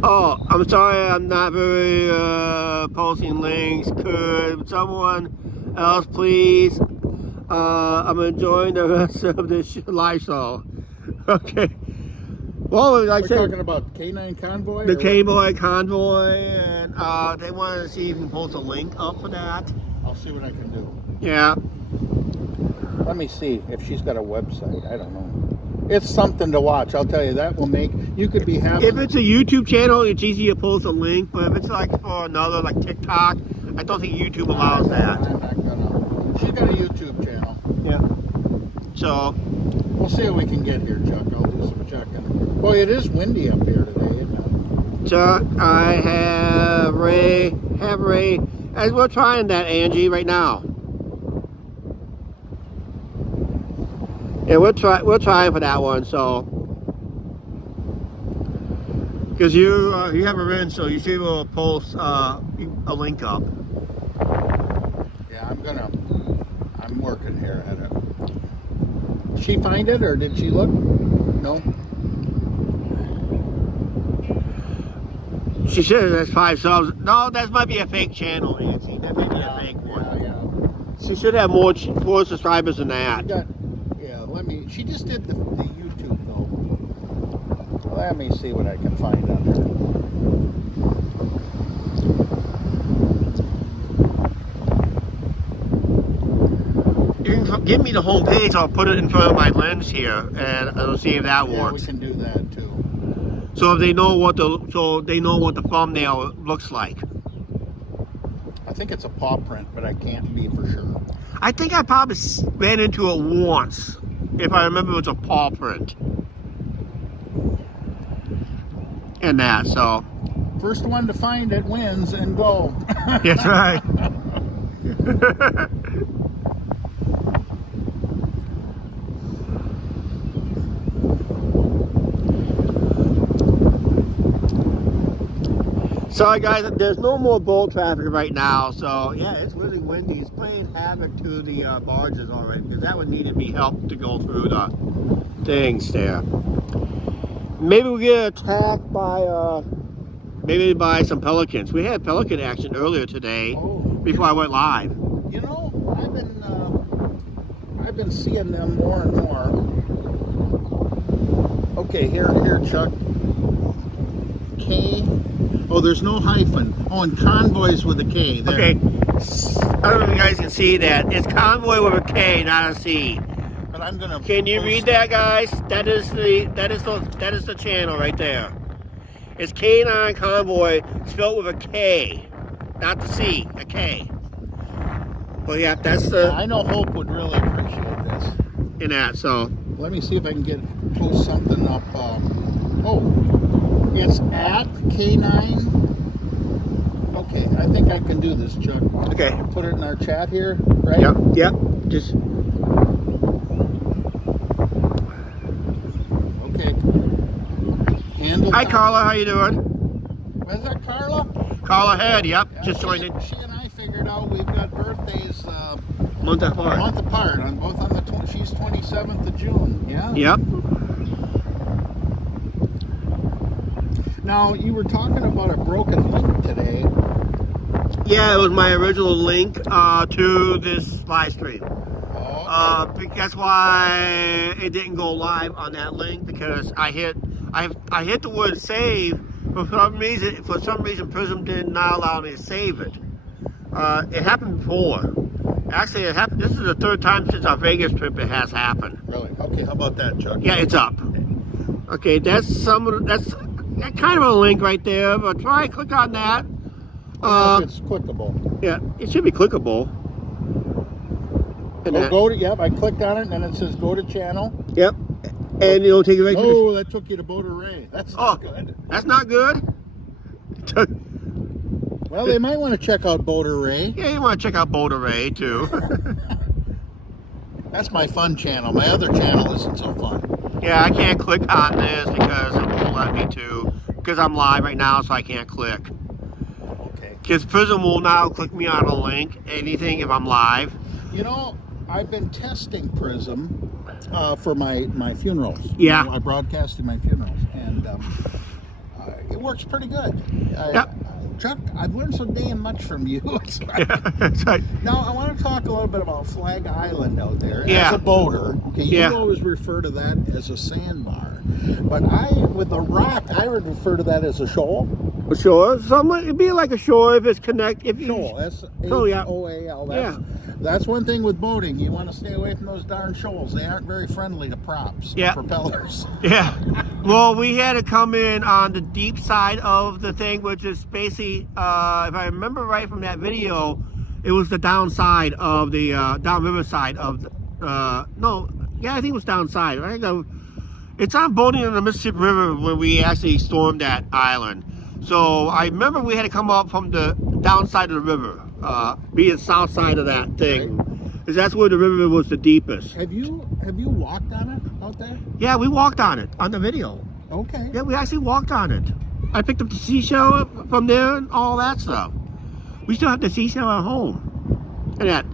Oh, I'm sorry I'm not very posting links. Could someone else please? I'm enjoying the rest of this live show. Okay. Well, like I said, talking about K9 Convoy? The K-Boy Convoy, and they wanted to see if we can post a link up for that. I'll see what I can do. Yeah. Let me see if she's got a website. I don't know. It's something to watch. I'll tell you, that will make, you could be happy. If it's a YouTube channel, it's easy to post a link, but if it's like for another, like TikTok, I don't think YouTube allows that. I'm not gonna. She's got a YouTube channel. Yeah. So. We'll see what we can get here, Chuck. I'll do some checking. Boy, it is windy up here today, isn't it? Chuck, I have Ray, as we're trying that, Angie, right now. Yeah, we're trying for that one, so. Because you have her in, so you should be able to post a link up. Yeah, I'm working here at it. Did she find it, or did she look? No. She says that's 5 subs. No, that might be a fake channel, Nancy. That may be a fake one. Yeah. She should have more subscribers than that. She just did the YouTube though. Let me see what I can find on her. You can give me the home page. I'll put it in front of my lens here, and I'll see if that works. We can do that too. So if they know what the thumbnail looks like. I think it's a paw print, but I can't be for sure. I think I probably ran into it once. If I remember, it was a paw print. And that, so. First one to find it wins and go. That's right. Sorry guys, there's no more boat traffic right now, so yeah, it's really windy. It's playing havoc to the barges already, because that would need to be helped to go through the things there. Maybe we get attacked by some pelicans. We had pelican action earlier today before I went live. You know, I've been seeing them more and more. Okay, here, Chuck. K. Oh, there's no hyphen. Oh, and convoys with a K. There. Okay. I don't know if you guys can see that. It's convoy with a K, not a C. But I'm gonna. Can you read that, guys? That is the channel right there. It's K9 Convoy spelled with a K, not the C, a K. Well, yeah, that's the. I know Hope would really appreciate this. In that, so. Let me see if I can post something up. It's at K9. Okay, I think I can do this, Chuck. Okay. Put it in our chat here, right? Yep. Just. Okay. Hi, Carla. How you doing? Is that Carla? Carla Head. Yep. Yeah, just joined in. She and I figured out we've got birthdays month apart. On both on the she's 27th of June. Yeah. Yep. Now, you were talking about a broken link today. Yeah, it was my original link to this live stream. Oh, okay. That's why it didn't go live on that link, because I hit the word save. For some reason, Prism did not allow me to save it. It happened before. Actually, it happened. This is the 3rd time since our Vegas trip it has happened. Really? Okay. How about that, Chuck? Yeah, it's up. Okay, that's kind of a link right there, but try click on that. It's clickable. Yeah, it should be clickable. Yep, I clicked on it and then it says go to channel. Yep. And it'll take you right to Oh, that took you to Boat Array. That's not good. That's not good? Well, they might want to check out Boat Array. Yeah, you want to check out Boat Array too. That's my fun channel. My other channel isn't so fun. Yeah, I can't click on this because it won't let me to. Because I'm live right now, so I can't click. Okay. Because Prism will now click me on a link, anything if I'm live. You know, I've been testing Prism for my funerals. Yeah. I broadcasted my funerals, and it works pretty good. Yep. Chuck, I've learned so damn much from you. That's right. Now, I want to talk a little bit about Flag Island out there. Yeah. As a boater, okay, you always refer to that as a sandbar. But with the rock, I would refer to that as a shoal. A shore? It'd be like a shore if it's connected. Shoal. S-H-O-A-L. That's one thing with boating. You want to stay away from those darn shoals. They aren't very friendly to props, propellers. Yeah. Well, we had to come in on the deep side of the thing, which is basically, if I remember right from that video, it was the downside of the, down Riverside of, I think it was downside. Right? It's on boating in the Mississippi River when we actually stormed that island. So I remember we had to come up from the downside of the river, being south side of that thing, because that's where the river was the deepest. Have you walked on it out there? Yeah, we walked on it on the video. Okay. Yeah, we actually walked on it. I picked up the seashell from there and all that stuff. We still have the seashell at home. And that.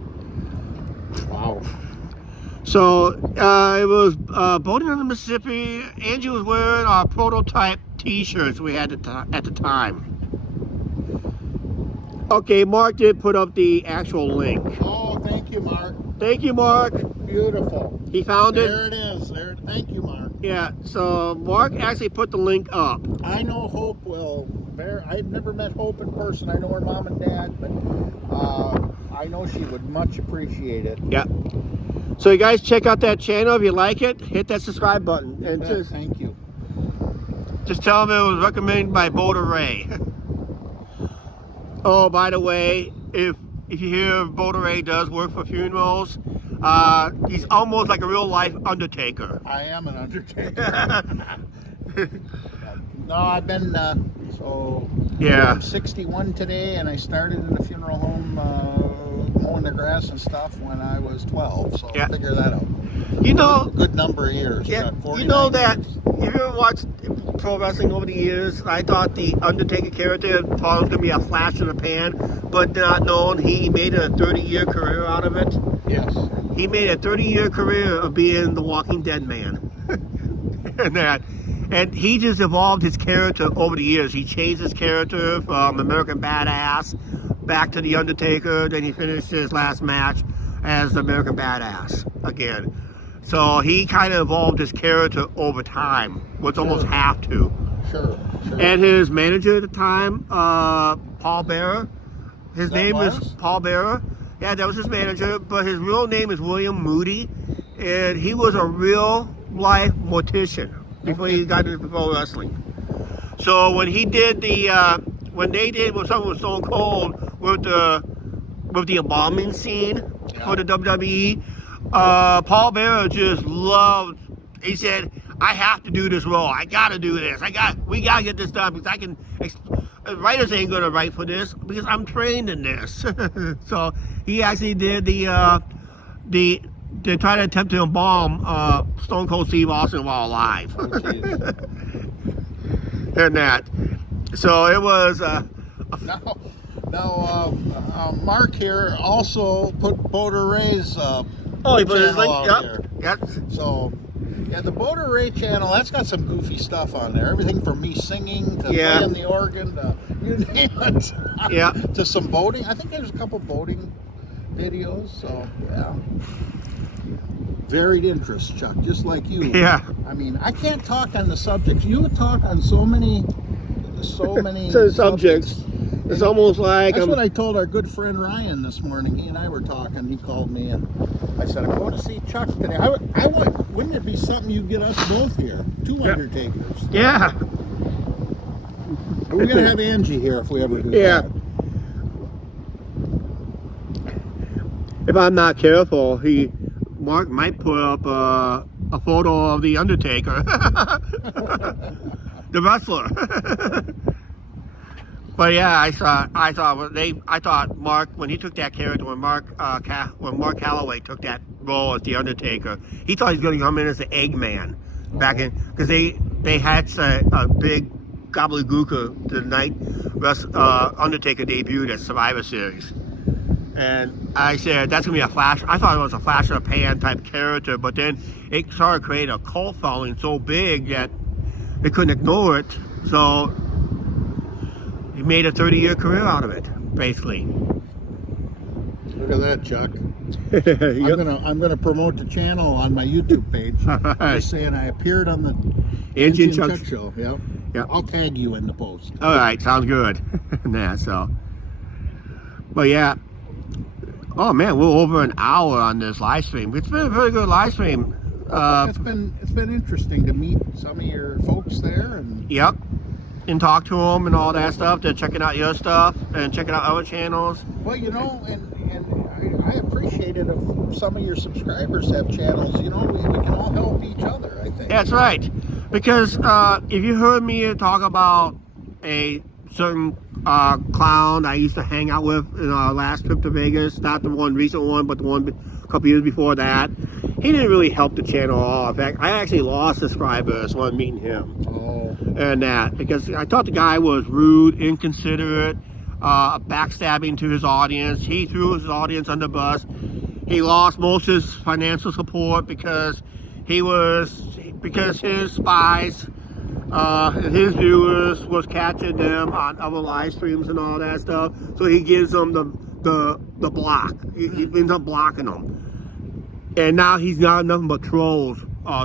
Wow. So it was boating on the Mississippi. Angie was wearing our prototype T-shirts we had at the time. Okay, Mark did put up the actual link. Oh, thank you, Mark. Thank you, Mark. Beautiful. He found it? There it is. There. Thank you, Mark. Yeah, so Mark actually put the link up. I know Hope will. I've never met Hope in person. I know her mom and dad, but I know she would much appreciate it. Yeah. So you guys check out that channel. If you like it, hit that subscribe button. And Thank you. just tell them it was recommended by Boulder Ray. Oh, by the way, if you hear Boulder Ray does work for funerals, he's almost like a real life undertaker. I am an undertaker. No, I've been I'm 61 today, and I started in a funeral home mowing the grass and stuff when I was 12. So figure that out. You know, good number of years. Yeah, you know that years. If you ever watched pro wrestling over the years, I thought the Undertaker character thought it was gonna be a flash in the pan, but not knowing he made a 30-year career out of it. Yes. He made a 30-year career of being the Walking Dead man. And he just evolved his character over the years. He changed his character from American Badass back to the Undertaker. Then he finished his last match as the American Badass again. So he kind of evolved his character over time, which almost have to. Sure. And his manager at the time, Paul Bearer. His name was Paul Bearer. Yeah, that was his manager, but his real name is William Moody, and he was a real life mortician before he got into pro wrestling. So when he did when they did something with Stone Cold with the embalming scene for the WWE, Paul Bearer just loved. He said, "I have to do this role. I got to do this. We got to get this done because I can." Writers ain't gonna write for this because I'm trained in this. So he actually did they tried to attempt to embalm Stone Cold Steve Austin while alive. Oh, and that. So it was. Now, Mark here also put Boulder Ray's he put his link out there. Yep. So, yeah, the Boulder Ray channel, that's got some goofy stuff on there. Everything from me singing to playing the organ to you name it. Yeah. To some boating. I think there's a couple boating videos. So, yeah. Varied interests, Chuck, just like you. Yeah. I mean, I can't talk on the subjects. You would talk on so many subjects. It's almost like that's what I told our good friend Ryan this morning. He and I were talking. He called me and I said, "I'm going to see Chuck today." Wouldn't it be something you get us both here, two Undertakers? Yeah. We're gonna have Angie here if we ever do that. If I'm not careful, Mark might put up a photo of the Undertaker, the wrestler. But yeah, I thought Mark, when he took that character, when Mark Calloway took that role as the Undertaker, he thought he was going to come in as the Eggman back in, because they hatched a big gobbledygooker the night Undertaker debuted at Survivor Series. And I said, that's going to be a flash. I thought it was a flash in a pan type character, but then it started creating a cult following so big that they couldn't ignore it. So he made a 30-year career out of it, basically. Look at that, Chuck. I'm gonna promote the channel on my YouTube page. Just saying I appeared on the Angie and Chuck show. Yep. I'll tag you in the post. All right, sounds good. But yeah. Oh man, we're over an hour on this live stream. It's been a very good live stream. It's been interesting to meet some of your folks there and and talk to them and all that stuff. They're checking out your stuff and checking out other channels. Well, you know, and I appreciate it if some of your subscribers have channels. You know, we can all help each other, I think. That's right. Because if you heard me talk about a certain clown I used to hang out with in our last trip to Vegas, not the one recent one, but the one a couple years before that, he didn't really help the channel at all. In fact, I actually lost subscribers when meeting him. And that, because I thought the guy was rude, inconsiderate, backstabbing to his audience. He threw his audience under the bus. He lost most of his financial support because his spies And his viewers was catching them on other live streams and all that stuff. So he gives them the block. He ends up blocking them. And now he's not nothing but trolls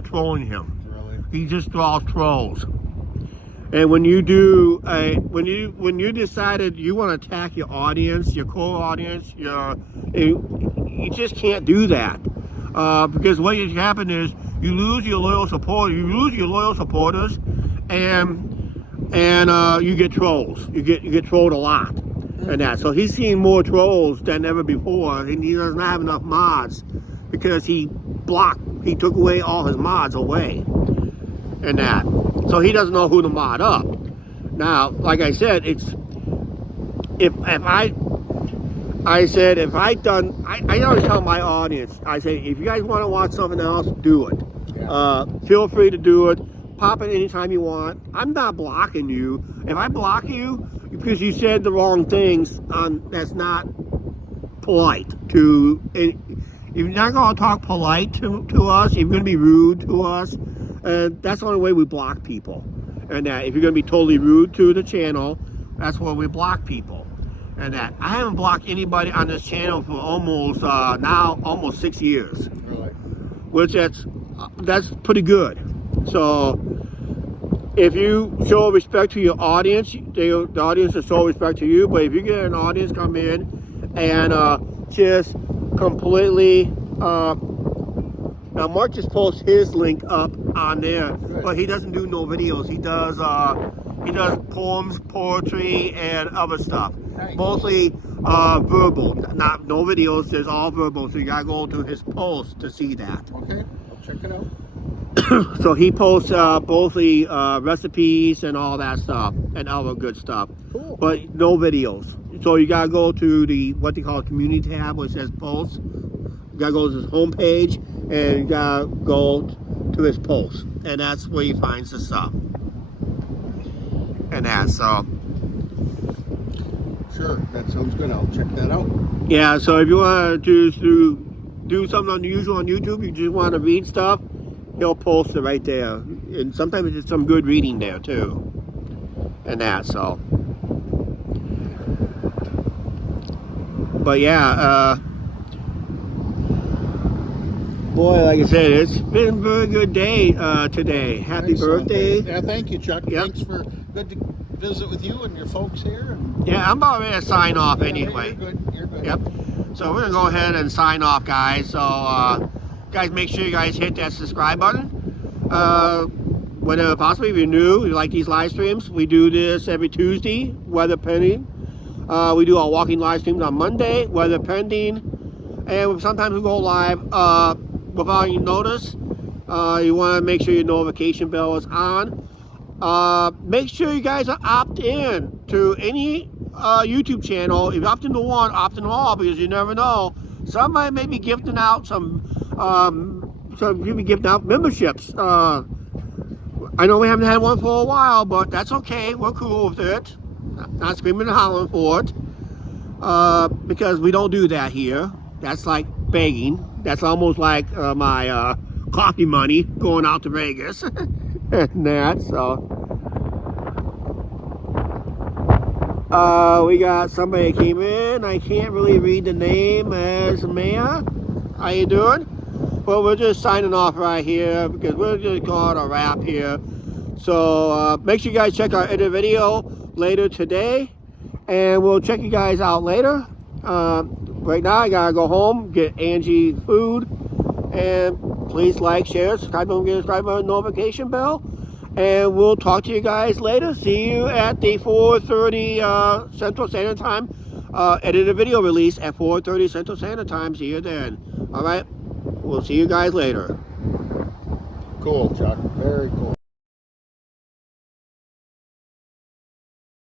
trolling him. Really? He just draws trolls. And when you do when you decided you want to attack your audience, your core audience, you just can't do that. Because what has happened is you lose your loyal supporters. You lose your loyal supporters, and you get trolls. You get trolled a lot, and that. So he's seeing more trolls than ever before, and he doesn't have enough mods because he took away all his mods away, and that. So he doesn't know who to mod up. Now, like I said, I always tell my audience, I say, if you guys want to watch something else, do it. Yeah. Feel free to do it. Pop it anytime you want. I'm not blocking you. If I block you because you said the wrong things, that's not polite. If you're not going to talk polite to us, if you're going to be rude to us, that's the only way we block people. And that if you're going to be totally rude to the channel, that's where we block people. And that I haven't blocked anybody on this channel for almost 6 years. Really? Which that's pretty good. So if you show respect to your audience, the audience will show respect to you. But if you get an audience come in and just completely now Mark just posts his link up on there, but he doesn't do no videos. He does poems, poetry, and other stuff. Nice. Mostly verbal, no videos. There's all verbal, so you gotta go to his post to see that. Okay, I'll check it out. So he posts both the recipes and all that stuff and other good stuff. Cool. But no videos. So you gotta go to the what they call a community tab where it says posts. You gotta go to his homepage and you gotta go to his posts, and that's where he finds the stuff. And that, so. Sure, that sounds good. I'll check that out. Yeah, so if you want to do something unusual on YouTube, you just want to read stuff, he'll post it right there. And sometimes it's some good reading there too. And that, so. But yeah, boy, like I said, it's been a very good day today. Happy birthday. Yeah, thank you, Chuck. Yep. Thanks for good to visit with you and your folks here. Yeah, I'm about ready to sign off anyway. You're good. You're good. Yep. So we're going to go ahead and sign off, guys. So, guys, make sure you guys hit that subscribe button. Whenever possible, if you're new, you like these live streams, we do this every Tuesday, weather pending. We do our walking live streams on Monday, weather pending. And sometimes we go live without you notice. You want to make sure your notification bell is on. Make sure you guys are opt in to any YouTube channel. If you opt into one, opt into all, because you never know. Somebody may be gifting out some people giving out memberships. I know we haven't had one for a while, but that's okay. We're cool with it. Not screaming and hollering for it. Because we don't do that here. That's like begging. That's almost like my coffee money going out to Vegas. And that, so. We got somebody that came in. I can't really read the name as Maya. How you doing? Well, we're just signing off right here because we're just going to wrap here. So make sure you guys check our other video later today, and we'll check you guys out later. Right now, I gotta go home, get Angie food, and please like, share, subscribe, and get subscribe on the notification bell. And we'll talk to you guys later. See you at the 4:30 Central Standard Time edited video release at 4:30 Central Standard Time. See you then. All right. We'll see you guys later. Cool, Chuck. Very cool.